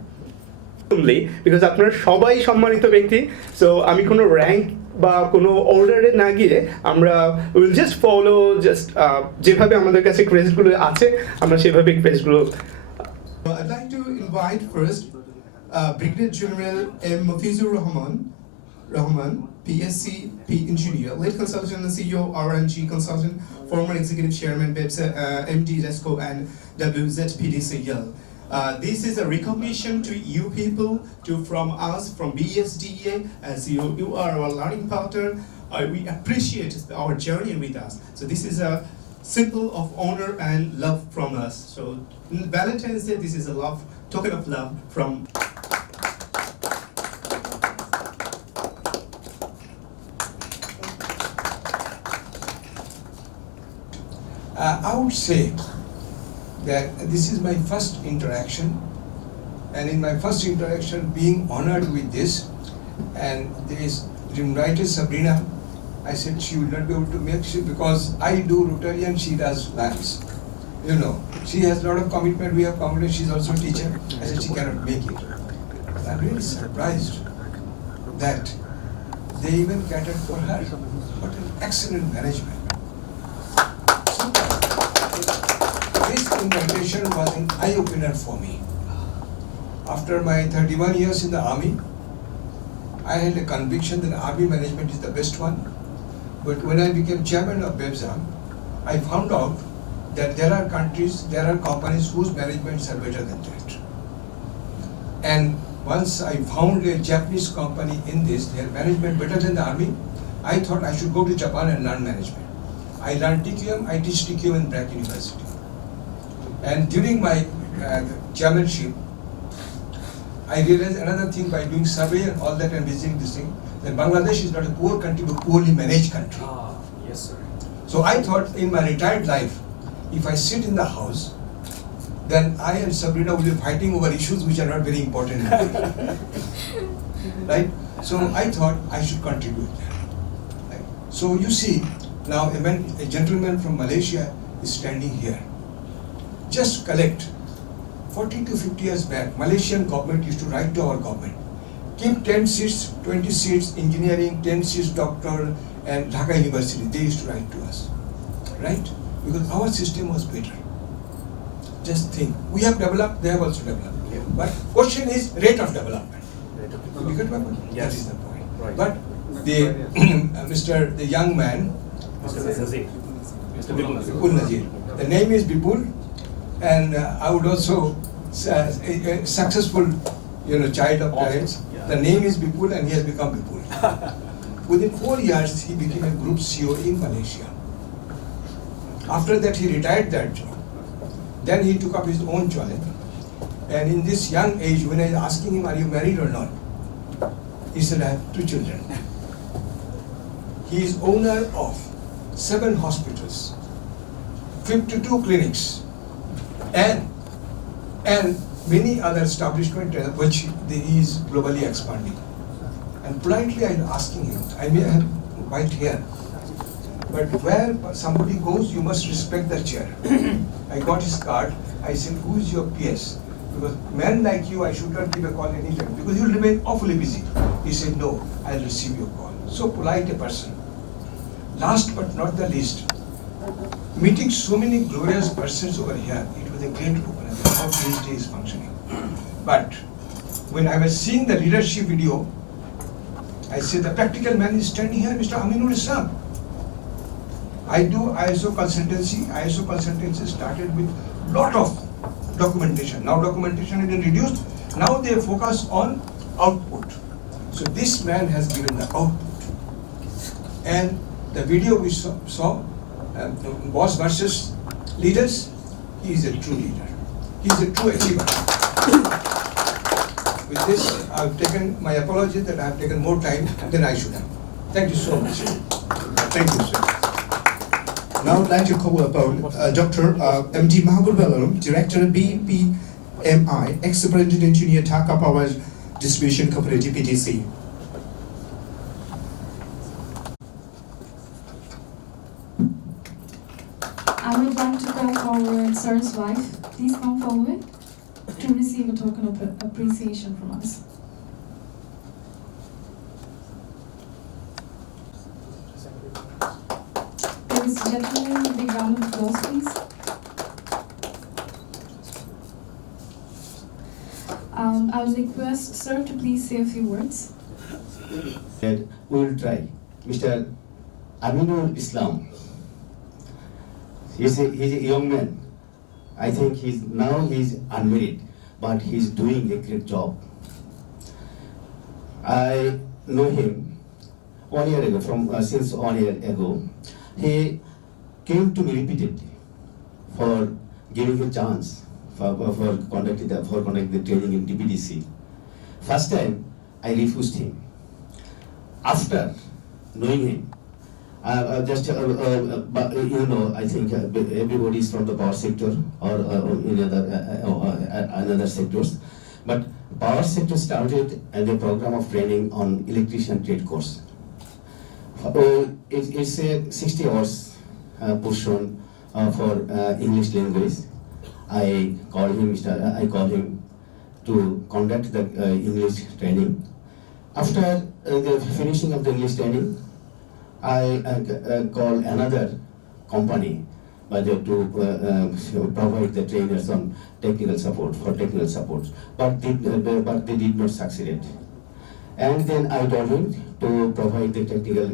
Because আপনারা সবাই সম্মানিত ব্যক্তি, so আমি কোনো rank বা কোনো অর্ডারে না গিয়ে আমরা উইল জাস্ট ফলো জাস্ট যেভাবে আমাদের কাছে ক্রেজগুলো আছে আমরা সেভাবে ক্রেজগুলো I'd like to invite first Brigadier General M. Mafizur Rahman, PSC, P Engineer, late consultant and CEO, RNG consultant, former executive chairman, MD Resco and WZPDCL. This is a recognition to you people, from us, from BSDA, as you are our learning partner. We appreciate our journey with us. So this is a symbol of honor and love from us. So Valentine's Day, this is a token of love from. I would say that this is my first interaction, and in my first interaction being honored with this, and this invited Sabrina, I said she will not be able to make it because I do Rotary and she does Lance. You know, she has a lot of commitment, we have commitment, she's also a teacher. I said she cannot make it. I'm really surprised that they even catered for her. What an excellent management. This invitation was an eye-opener for me. After my 31 years in the army, I had a conviction that army management is the best one. But when I became chairman of BEBSA, I found out that there are countries, there are companies whose managements are better than that. And once I found a Japanese company in this, their management better than the army, I thought I should go to Japan and learn management. I learned TQM, I teach TQM in Brack University. And during my chairmanship, I realized another thing by doing survey and all that and visiting this thing, that Bangladesh is not a poor country, but poorly managed country. Yes, sir. So I thought in my retired life, if I sit in the house, then I and Sabrina will be fighting over issues which are not very important. Right? So I thought I should contribute. Right? So you see, now a gentleman from Malaysia is standing here. Just collect. 40 to 50 years back, Malaysian government used to write to our government, keep 10 seats, 20 seats engineering, 10 seats doctor, and Dhaka University. They used to write to us, right? Because our system was better. Just think, we have developed, they have also developed. Yeah. But question is rate of development. You get my point? Yes. That is the point. Right. But the young man, Mr. Bipul Nazir. The name is Bipul. And I would also a successful, child of parents. Yeah. The name is Bipul, and he has become Bipul. Within 4 years, he became a group CEO in Malaysia. After that, he retired that job. Then he took up his own challenge. And in this young age, when I was asking him, "Are you married or not?" he said, "I have 2 children." He is owner of 7 hospitals, 52 clinics, and many other establishments which he is globally expanding. And politely I am asking him, I may have white hair, but where somebody goes, you must respect the chair. I got his card. I said, "Who is your PS? Because men like you, I should not give a call anytime because you will remain awfully busy." He said, "No, I'll receive your call." So polite a person. Last but not the least, meeting so many glorious persons over here, it was a great opener how PhD is functioning. But when I was seeing the leadership video, I say the practical man is standing here, Mr. Aminul Islam. I do ISO consultancy. ISO consultancy started with lot of documentation. Now documentation is reduced. Now they focus on output. So this man has given the output. And the video we saw boss versus leaders, he is a true leader. He is a true achiever. With this, I've taken my apology that I've taken more time than I should have. Thank you so much. Thank you, sir. Now I'd like to call upon Dr. MD Mahbub Alam, Director of BPMI, Ex-Superintendent Engineer, Dhaka Power Distribution Company, DPDC. I would like to call forward Sir's wife. Please come forward to receive a token of appreciation from us. Ladies and gentlemen, a big round of applause, please. I would request Sir to please say a few words. We will try. Mr. Aminul Islam. He's a young man. I think he's unmarried, but he's doing a great job. I know him 1 year ago, since 1 year ago. He came to me repeatedly for giving a chance for conducting the training in DPDC. First time, I refused him. After knowing him, I think everybody is from the power sector or in other sectors. But power sector started as a program of training on electrician trade course. It's a 60 hours portion for English language. I called him to conduct the English training. After the finishing of the English training, I called another company to provide the trainers on technical support, but they did not succeed. And then I told him to provide the technical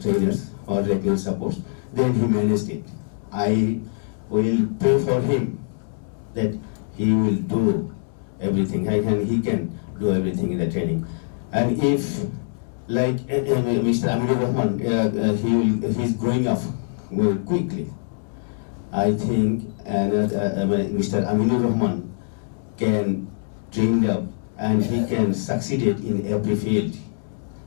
trainers or technical support. Then he managed it. I will pray for him that he will do everything, and he can do everything in the training. And if, like Mr. Aminur Rahman, he's growing up quickly, I think Mr. Aminur Rahman can train up and he can succeed in every field.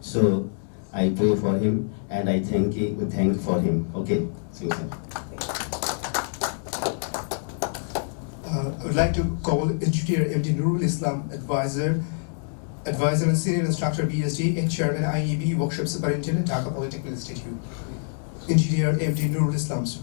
So I pray for him and I thank for him. Okay, see you, sir. I would like to call Engineer MD Nurul Islam, Advisor and Senior Instructor BSD, Chairman IEB, Workshop Superintendent, Dhaka Polytechnic Institute. Engineer MD Nurul Islam, sir.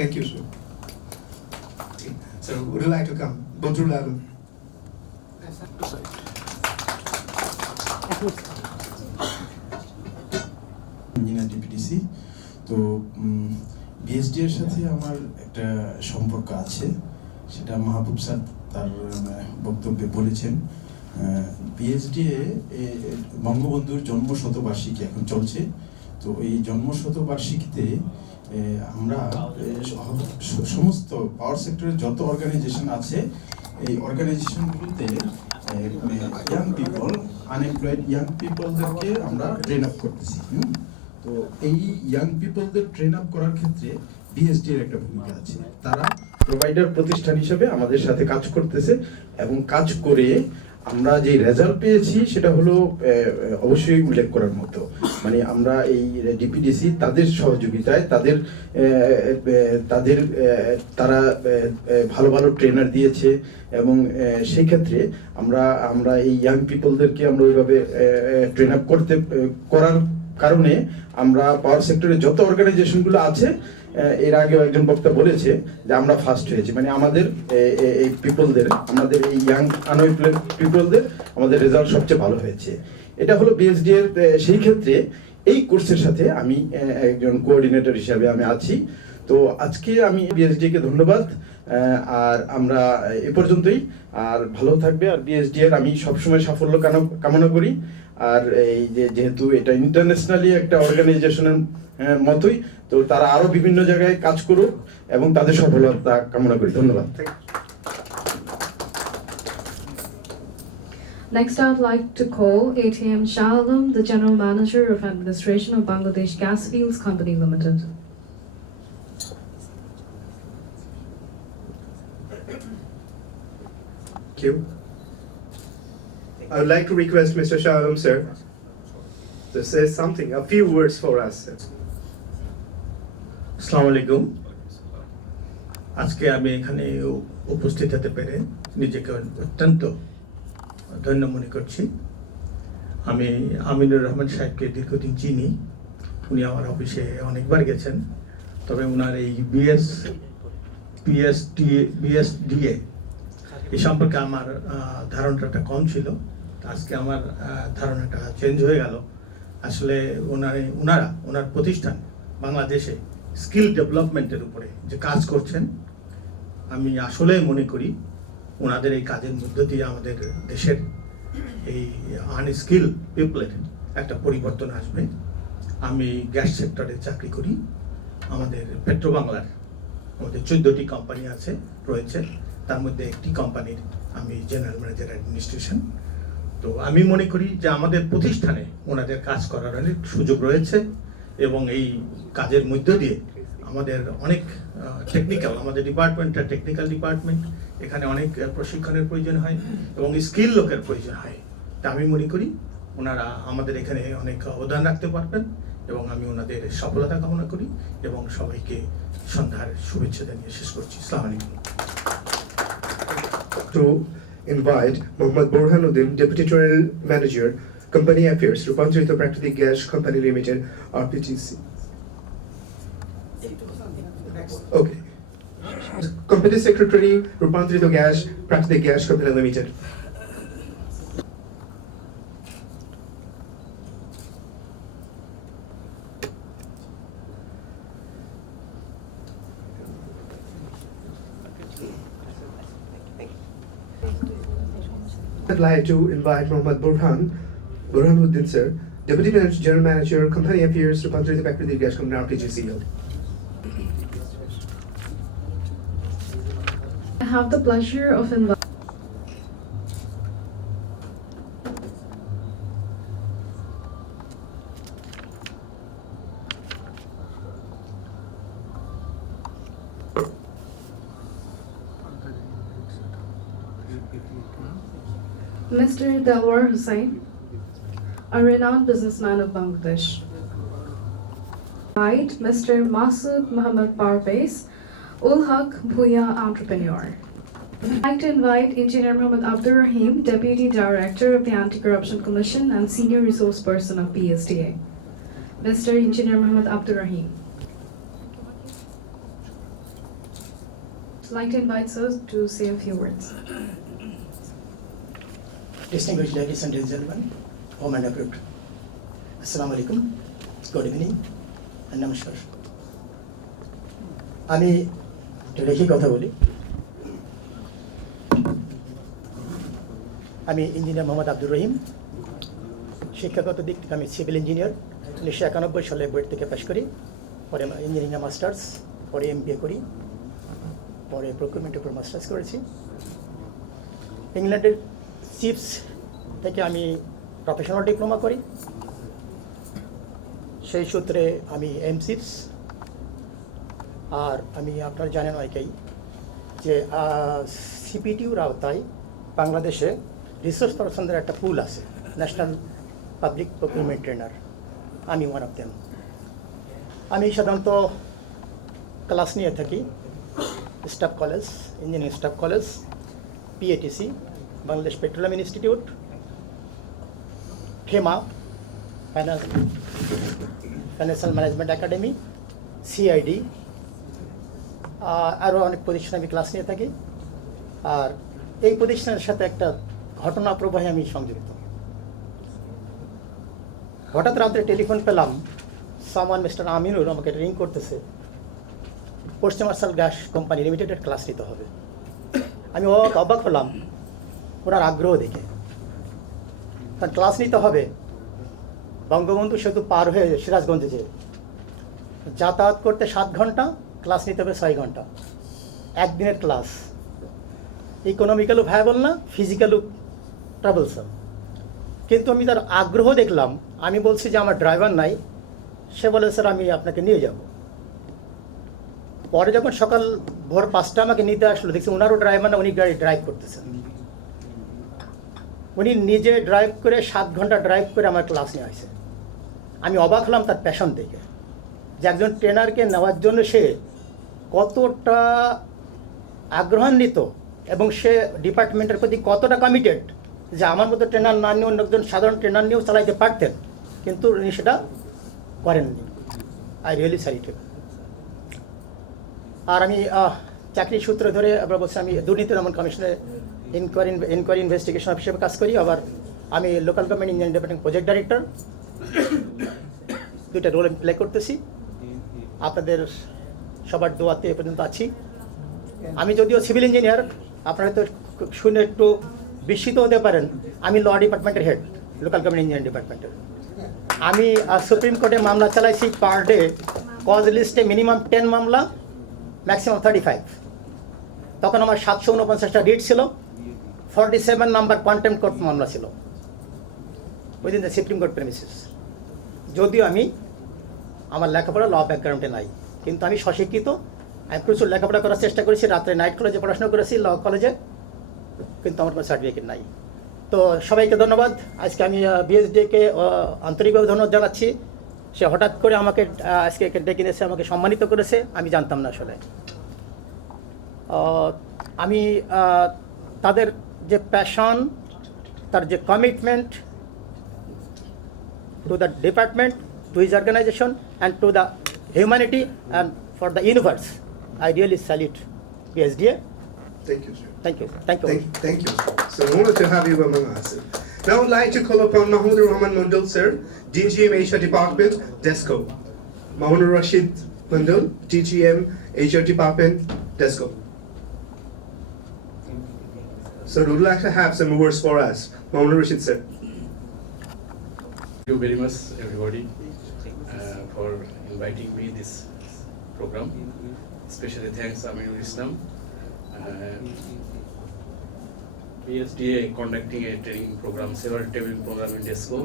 Thank you, sir. So, would you like to come? Badrul Alam. Engineer DPDC তো BSD এর সাথে আমার একটা সম্পর্ক আছে, সেটা মাহবুব sir তার বক্তব্যে বলেছেন। বিএসডি বঙ্গবন্ধুর জন্মশতবার্ষিকী এখন চলছে, তো এই জন্মশতবার্ষিকীতে আমরা সমস্ত পাওয়ার সেক্টরের যত অর্গানাইজেশন আছে এই অর্গানাইজেশনগুলোতে ইয়াং পিপল, আনএমপ্লয়েড ইয়াং পিপলদেরকে আমরা ট্রেন আপ করতেছি। তো এই ইয়াং পিপলদের ট্রেন আপ করার ক্ষেত্রে বিএসডি এর একটা ভূমিকা আছে। তারা প্রোভাইডার প্রতিষ্ঠান হিসেবে আমাদের সাথে কাজ করতেছে এবং কাজ করে আমরা যে রেজাল্ট পেয়েছি সেটা হলো অবশ্যই উল্লেখ করার মতো। মানে আমরা এই ডিপিডিসি তাদের সহযোগিতায় তারা ভালো ভালো ট্রেনার দিয়েছে এবং সেই ক্ষেত্রে আমরা এই ইয়াং পিপলদেরকে আমরা ওইভাবে ট্রেন আপ করার কারণে আমরা পাওয়ার সেক্টরে যত অর্গানাইজেশনগুলো আছে, এর আগেও একজন বক্তা বলেছে যে আমরা ফার্স্ট হয়েছি, মানে আমাদের এই পিপলদের, আমাদের এই ইয়াং আনএমপ্লয়েড পিপলদের আমাদের রেজাল্ট সবচেয়ে ভালো হয়েছে। এটা হলো বিএসডি এর। সেই ক্ষেত্রে এই কোর্সের সাথে আমি একজন কোঅর্ডিনেটর হিসাবে আমি আছি। তো আজকে আমি বিএসডি কে ধন্যবাদ। আর আমরা এ পর্যন্তই। আর ভালো থাকবে। আর বিএসডি এর আমি সবসময় সাফল্য কামনা করি। আর এই যেহেতু এটা ইন্টারন্যাশনালি একটা অর্গানাইজেশনের মতোই, তো তারা আরো বিভিন্ন জায়গায় কাজ করুক এবং তাদের সফলতা কামনা করি। ধন্যবাদ। Next, I'd like to call ATM Shah Alam, the General Manager of Administration of Bangladesh Gas Fields Company Limited. Thank you. I would like to request Mr. Shah Alam, sir, to say something, a few words for us. আসসালামু আলাইকুম। আজকে আমি এখানে উপস্থিত হতে পেরে নিজেকে অত্যন্ত ধন্য মনে করছি। আমি আমিনুর রহমান সাহেবকে দীর্ঘদিন চিনি। উনি আমার অফিসে অনেকবার গেছেন। তবে ওনার এই বিএসডিএ এই সম্পর্কে আমার ধারণাটা কম ছিল। আজকে আমার ধারণাটা চেঞ্জ হয়ে গেল। আসলে ওনার প্রতিষ্ঠান বাংলাদেশে স্কিল ডেভেলপমেন্টের উপরে যে কাজ করছেন, আমি আসলে মনে করি ওনাদের এই কাজের মধ্য দিয়ে আমাদের দেশের এই আনস্কিল পিপলের একটা পরিবর্তন আসবে। আমি গ্যাস সেক্টরে চাকরি করি। আমাদের পেট্রোবাংলার আমাদের 14টি কোম্পানি রয়েছে, তার মধ্যে একটি কোম্পানির আমি জেনারেল ম্যানেজার অ্যাডমিনিস্ট্রেশন। তো আমি মনে করি যে আমাদের প্রতিষ্ঠানে ওনাদের কাজ করার অনেক সুযোগ রয়েছে এবং এই কাজের মধ্য দিয়ে আমাদের অনেক টেকনিক্যাল, আমাদের ডিপার্টমেন্টটা টেকনিক্যাল ডিপার্টমেন্ট, এখানে অনেক প্রশিক্ষণের প্রয়োজন হয় এবং স্কিল লোকের প্রয়োজন হয়। তা আমি মনে করি ওনারা আমাদের এখানে অনেক অবদান রাখতে পারবেন এবং আমি ওনাদের সফলতা কামনা করি এবং সবাইকে সন্ধ্যার শুভেচ্ছা জানিয়ে শেষ করছি। আসসালামু আলাইকুম। To invite Mohammad Burhanuddin, Deputy General Manager, Company Affairs, Rupantrito Prakriti Gas Company Limited, RPTC. Okay. Company Secretary, Rupantrito Gas, Prakriti Gas Company Limited. I'd like to invite Mohammad Burhanuddin, sir, Deputy General Manager, Company Affairs, Rupantrito Prakriti Gas Company, RPGCL. I have the pleasure of inviting Mr. Delwar Hussain, a renowned businessman of Bangladesh. Invite Mr. Masood Muhammad Parvez, Ul Haq Bhuya entrepreneur. I'd like to invite Engineer Muhammad Abdur Rahim, Deputy Director of the Anti-Corruption Commission and Senior Resource Person of BSDA. Mr. Engineer Muhammad Abdur Rahim. I'd like to invite sir to say a few words. Distinguished ladies and gentlemen, home and abroad. Assalamu alaikum, good evening, and namaskar. আমি একটু রেখে কথা বলি। আমি engineer Mohammad Abdur Rahim. শিক্ষাগত দিক থেকে আমি সিভিল ইঞ্জিনিয়ার। 1991 সালে বুয়েট থেকে পাশ করি, পরে ইঞ্জিনিয়ারিং মাস্টার্স, পরে MBA করি, পরে প্রকিউরমেন্টের উপর মাস্টার্স করেছি। ইংল্যান্ডের চিপস থেকে আমি প্রফেশনাল ডিপ্লোমা করি। সেই সূত্রে আমি MCIPS, আর আমি আপনারা জানেন অনেকেই যে CPTUর আওতায় বাংলাদেশে রিসোর্স পার্সনদের একটা পুল আছে, ন্যাশনাল পাবলিক প্রকিউরমেন্ট ট্রেনার। আমি ওয়ান অফ দেম। আমি সাধারণত ক্লাস নিয়ে থাকি staff college, engineering staff college, PATC, Bangladesh petroleum institute, FEMA, financial management academy, CID, আরও অনেক প্রতিষ্ঠানে আমি ক্লাস নিয়ে থাকি। আর এই প্রতিষ্ঠানের সাথে একটা ঘটনা প্রবাহে আমি সংযুক্ত। হঠাৎ রাত্রে টেলিফোন পেলাম, সামান মিস্টার আমিনুর আমাকে রিং করতেছে, পশ্চিমাঞ্চল গ্যাস কোম্পানি লিমিটেডের ক্লাস নিতে হবে। আমি অবাক হলাম ওনার আগ্রহ দেখে, কারণ ক্লাস নিতে হবে বঙ্গবন্ধু সেতু পার হয়ে সিরাজগঞ্জে যে যাতায়াত করতে 7 ঘন্টা, ক্লাস নিতে হবে 6 ঘন্টা, একদিনের ক্লাস। ইকোনমিক্যালও ভায়াবল না, ফিজিক্যালও ট্রাভেলসাম। কিন্তু আমি তার আগ্রহ দেখলাম। আমি বলছি যে আমার ড্রাইভার নাই। সে বলে স্যার আমি আপনাকে নিয়ে যাব। পরে যখন সকাল ভোর 5টা আমাকে নিতে আসলো, দেখছি ওনারও ড্রাইভার না, উনি গাড়ি ড্রাইভ করতেছেন। উনি নিজে ড্রাইভ করে 7 ঘন্টা ড্রাইভ করে আমার ক্লাস নিয়ে আসে। আমি অবাক হলাম তার প্যাশন দেখে, যে একজন ট্রেনারকে নেওয়ার জন্য সে কতটা আগ্রহান্বিত এবং সে ডিপার্টমেন্টের প্রতি কতটা কমিটেড, যে আমার মতো ট্রেনার না নিয়ে অন্য একজন সাধারণ ট্রেনার নিয়েও চালাইতে পারতেন, কিন্তু উনি সেটা করেননি। I really salute. আর আমি চাকরি সূত্র ধরে আমরা বলছি আমি দুর্নীতি দমন কমিশনের ইনকোয়ারি ইনভেস্টিগেশন হিসেবে কাজ করি। আবার আমি local government engineering department project director, 2টা রোল প্লে করতেছি। আপনাদের সবার দোয়াতে এ পর্যন্ত আছি। আমি যদিও সিভিল ইঞ্জিনিয়ার, আপনারা হয়তো শুনে একটু বিস্মিত হতে পারেন, আমি ল ডিপার্টমেন্টের হেড, লোকাল গভর্নমেন্ট ইঞ্জিনিয়ারিং ডিপার্টমেন্টের। আমি সুপ্রিম কোর্টে মামলা চালাইছি পার ডে, কজ লিস্টে মিনিমাম 10 মামলা, ম্যাক্সিমাম 35। তখন আমার 749টা রিট ছিল, 47 নাম্বার কন্টেম্পট কোর্ট মামলা ছিল within the supreme court premises. যদিও আমার লেখাপড়া ল ব্যাকগ্রাউন্ডে নাই, কিন্তু আমি স্বশিক্ষিত। আমি প্রচুর লেখাপড়া করার চেষ্টা করেছি, রাত্রে নাইট কলেজে পড়াশোনা করেছি, ল কলেজে, কিন্তু আমার কোনো সার্টিফিকেট নাই। তো সবাইকে ধন্যবাদ। আজকে আমি বিএসডিকে আন্তরিকভাবে ধন্যবাদ জানাচ্ছি। সে হঠাৎ করে আমাকে আজকে ডেকে নিয়েছে, আমাকে সম্মানিত করেছে, আমি জানতাম না আসলে। আমি তাদের যে প্যাশন, তার যে commitment to the department, to his organization and to the humanity and for the universe, I really salute PSDA. Thank you, sir. Thank you. Thank you. Thank you, sir. So honored to have you among us. Now I'd like to call upon Mahmoud Rahman Mandal, sir, DGM Asia Department, DESCO. Mahmoud Rashid Mandal, DGM Asia Department, DESCO. So would like to have some words for us. Mahmoud Rashid, sir. Thank you very much, everybody, for inviting me this program. Especially thanks Aminul Islam. PSDA conducting a training program, several training program in DESCO,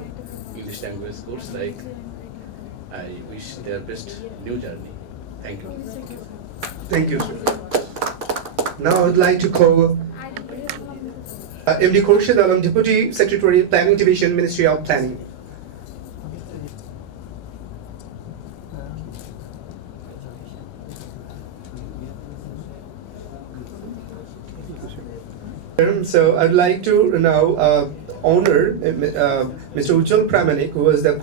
English language course. Like, I wish their best new journey. Thank you. Thank you, sir. Now I would like to call MD Khurshid Alam, Deputy Secretary, Planning Division, Ministry of Planning. So I'd like to now honor Mr. Ujjwal Pramanik, who was the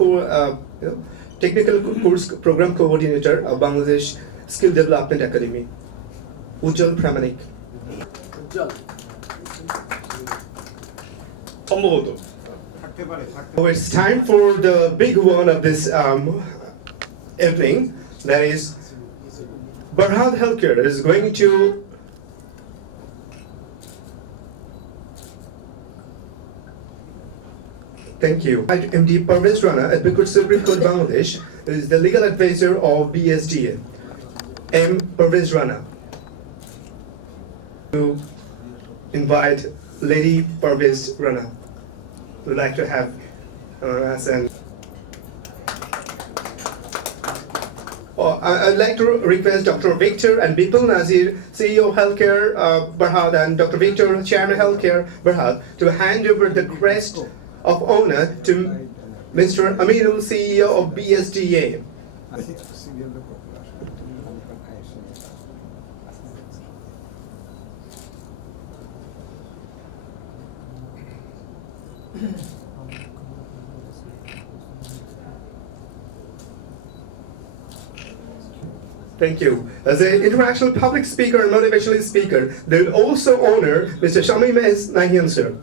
technical course program coordinator of Bangladesh Skill Development Academy. Ujjwal Pramanik. Oh, it's time for the big one of this evening. That is, Barhad Healthcare is going to Thank you. MD Parvez Rana, Advocate Supreme Court Bangladesh, is the legal advisor of BSDA. M. Parvez Rana. To invite Lady Parvez Rana. We'd like to have us and I'd like to request Dr. Victor and Bipul Nazir, CEO of Healthcare Barhad, and Dr. Victor, Chairman Healthcare Barhad, to hand over the crest of honor to Mr. Aminul, CEO of BSDA. Thank you. As an international public speaker and motivational speaker, they will also honor Mr. Shamim S. Nahian, sir.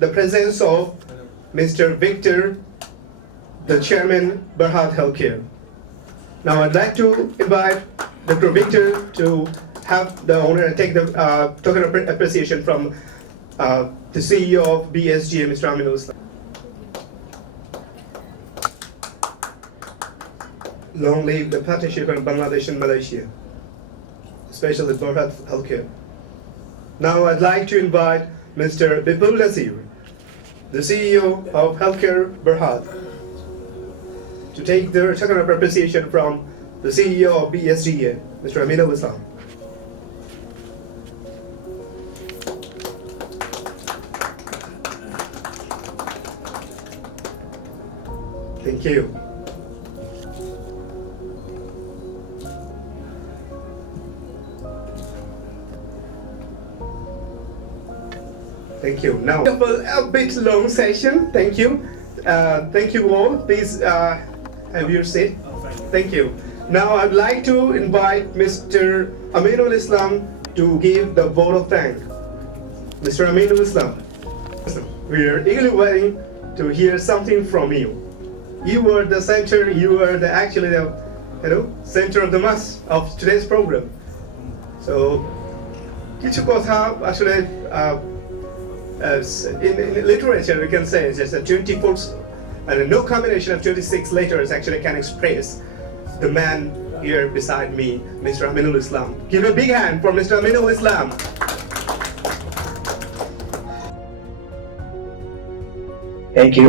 The presence of Mr. Victor, the chairman, Berhad Healthcare. Now I'd like to invite Dr. Victor to have the honor and take the token of appreciation from the CEO of BSGA, Mr. Aminul Islam. Long live the partnership in Bangladesh and Malaysia, especially Berhad Healthcare. Now I'd like to invite Mr. Bipul Nasir, the CEO of Healthcare Berhad, to take the token of appreciation from the CEO of BSGA, Mr. Aminul Islam. Thank you. Thank you. Now, a bit long session. Thank you. Thank you all. Please have your seat. Thank you. Now, I'd like to invite Mr. Aminul Islam to give the vote of thanks. Mr. Aminul Islam, we are eagerly waiting to hear something from you. You were the center. You were actually the center of the mass of today's program. So, কিছু কথা আসলে in literature we can say it's just a 24 and no combination of 26 letters actually can express the man here beside me, Mr. Aminul Islam. Give a big hand for Mr. Aminul Islam. Thank you.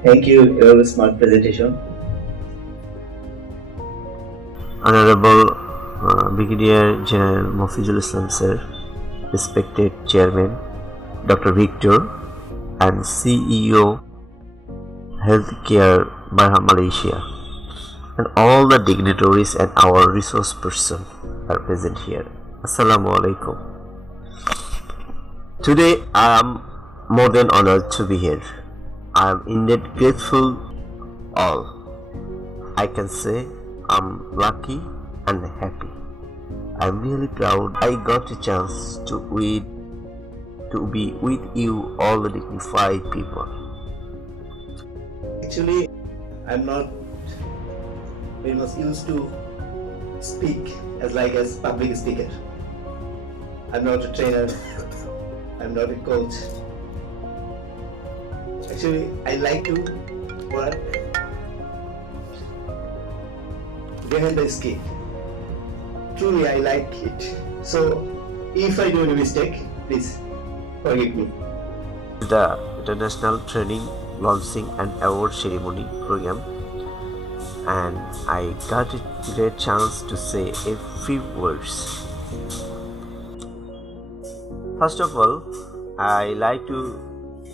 Thank you, your smart presentation. Honorable Brigadier General Mofizul Islam sir, respected Chairman Dr. Victor and CEO Healthcare Berhad Malaysia, and all the dignitaries and our resource person are present here. Assalamu alaikum. Today I am more than honored to be here. I am indeed grateful all. I can say I'm lucky and happy. I'm really proud I got a chance to be with you all the dignified people. Actually, I'm not very much used to speak as public speaker. I'm not a trainer. I'm not a coach. Actually, I like to work behind the screen. Truly, I like it. So, if I do any mistake, please forgive me. The International Training Launching and Award Ceremony program, and I got a great chance to say a few words. First of all, I like to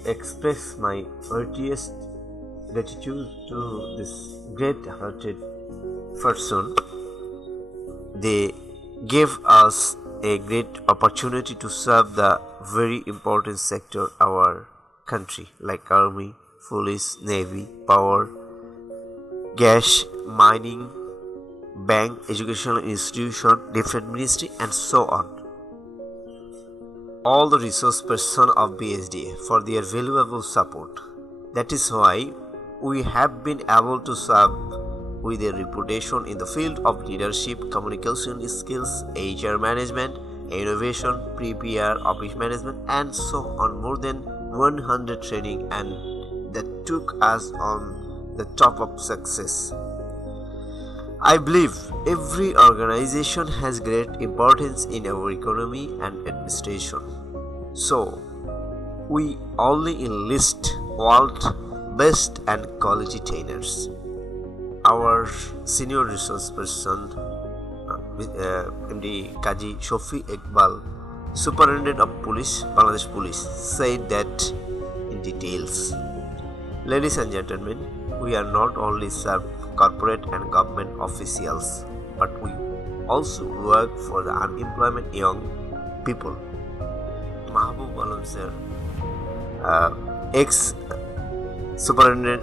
express my heartiest gratitude to this great-hearted person. They gave us a great opportunity to serve the very important sector our country, like army, police, navy, power, gas, mining, bank, educational institution, different ministry, and so on. All the resource person of BSDA for their valuable support. That is why we have been able to serve with a reputation in the field of leadership, communication skills, HR management, innovation, pre-PR, office management, and so on. More than 100 training, and that took us on the top of success. I believe every organization has great importance in our economy and administration. So, we only enlist world best and quality trainers. Our senior resource person, MD Kaji Shofi Iqbal, Superintendent of Police, Bangladesh Police, said that in details. Ladies and gentlemen, we are not only serve corporate and government officials, but we also work for the unemployed young people. Mahbub Alam sir ex-superintendent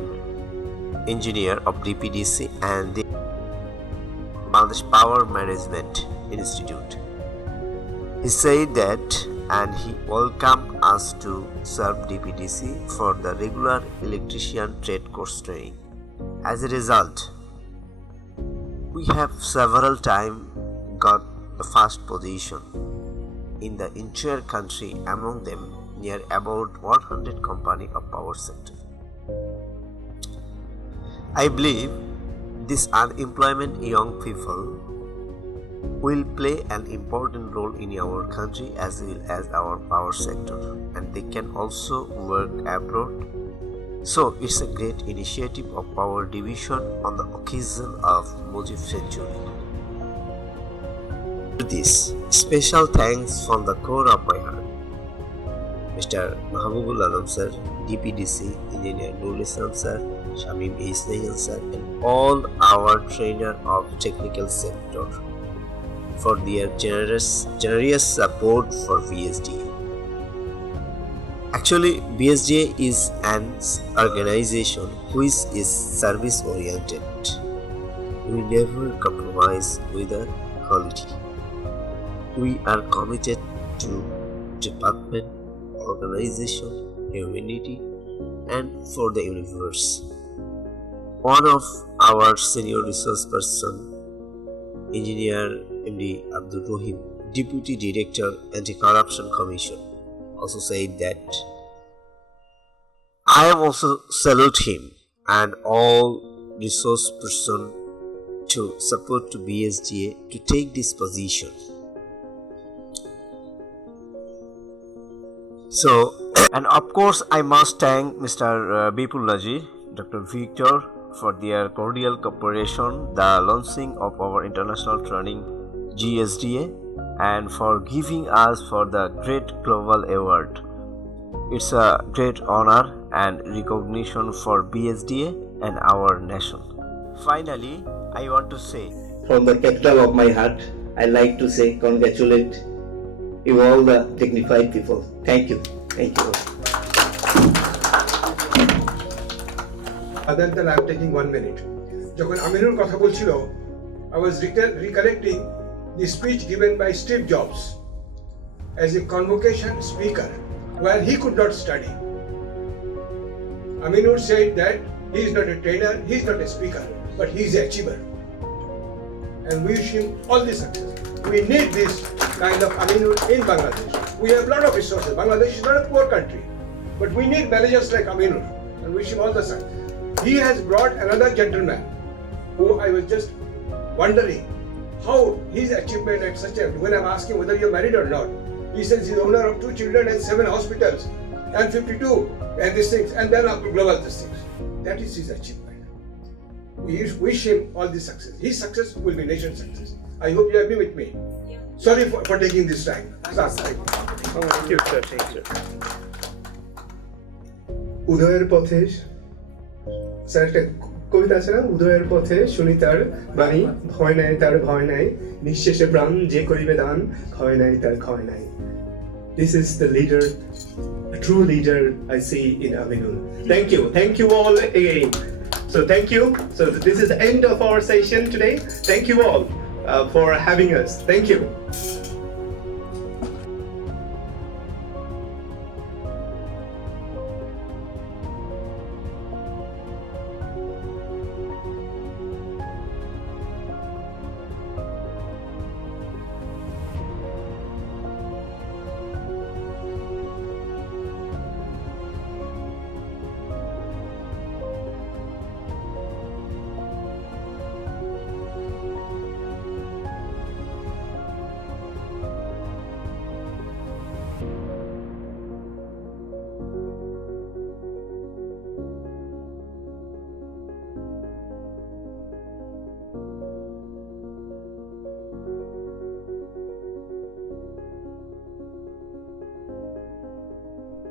engineer of DPDC and the Bangladesh Power Management Institute. He said that and he welcomed us to serve DPDC for the regular electrician trade course training. As a result, we have several times got the first position in the entire country, among them near about 100 companies of power sector. I believe this unemployment young people will play an important role in our country as well as our power sector, and they can also work abroad. So it's a great initiative of Power Division on the occasion of Mujib century. To this, special thanks from the core of my heart, Mr. Mahabubul Alam sir, DPDC Engineer Nurul Islam sir, Shamim Isnayan sir, and all our trainer of technical sector for their generous support for BSDA. Actually, BSDA is an organization which is service oriented. We never compromise with the quality. We are committed to department, organization, humanity, and for the universe. One of our senior resource person, Engineer MD Abdul Rohim, Deputy Director Anti-Corruption Commission, also said that I am also salute him and all resource person to support to BSDA to take this position. So, and of course I must thank Mr. Bipul Naji, Dr. Victor for their cordial cooperation, the launching of our international training GSDA, and for giving us for the Great Global Award. It's a great honor and recognition for BSDA and our nation. Finally, I want to say, from the capital of my heart, I like to say congratulate you all the dignified people. Thank you. Thank you. Other than I'm taking 1 minute. যখন আমিনুর কথা বলছিল, I was recollecting the speech given by Steve Jobs as a convocation speaker where he could not study. Aminur said that he is not a trainer, he is not a speaker, but he is an achiever. And we wish him all the success. We need this kind of Aminur in Bangladesh. We have a lot of resources. Bangladesh is not a poor country, but we need managers like Aminur and wish him all the success. He has brought another gentleman who I was just wondering how his achievement at such a, when I'm asking whether you're married or not, he says he's owner of 2 children and 7 hospitals and 52 and these things, and then up to global these things. That is his achievement. We wish him all the success. His success will be nation's success. I hope you agree with me. Sorry for taking this time. Thank you, sir. Thank you. উদয়ের পথে sir একটা কবিতা আছে না, উদয়ের পথে শুনি তার বাণী, ভয় নাই তার ভয় নাই, নিঃশেষে প্রাণ যে করিবে দান, ক্ষয় নাই তার ক্ষয় নাই. This is the leader, a true leader I see in Aminul. Thank you all again. So thank you. So this is the end of our session today. Thank you all for having us. Thank you.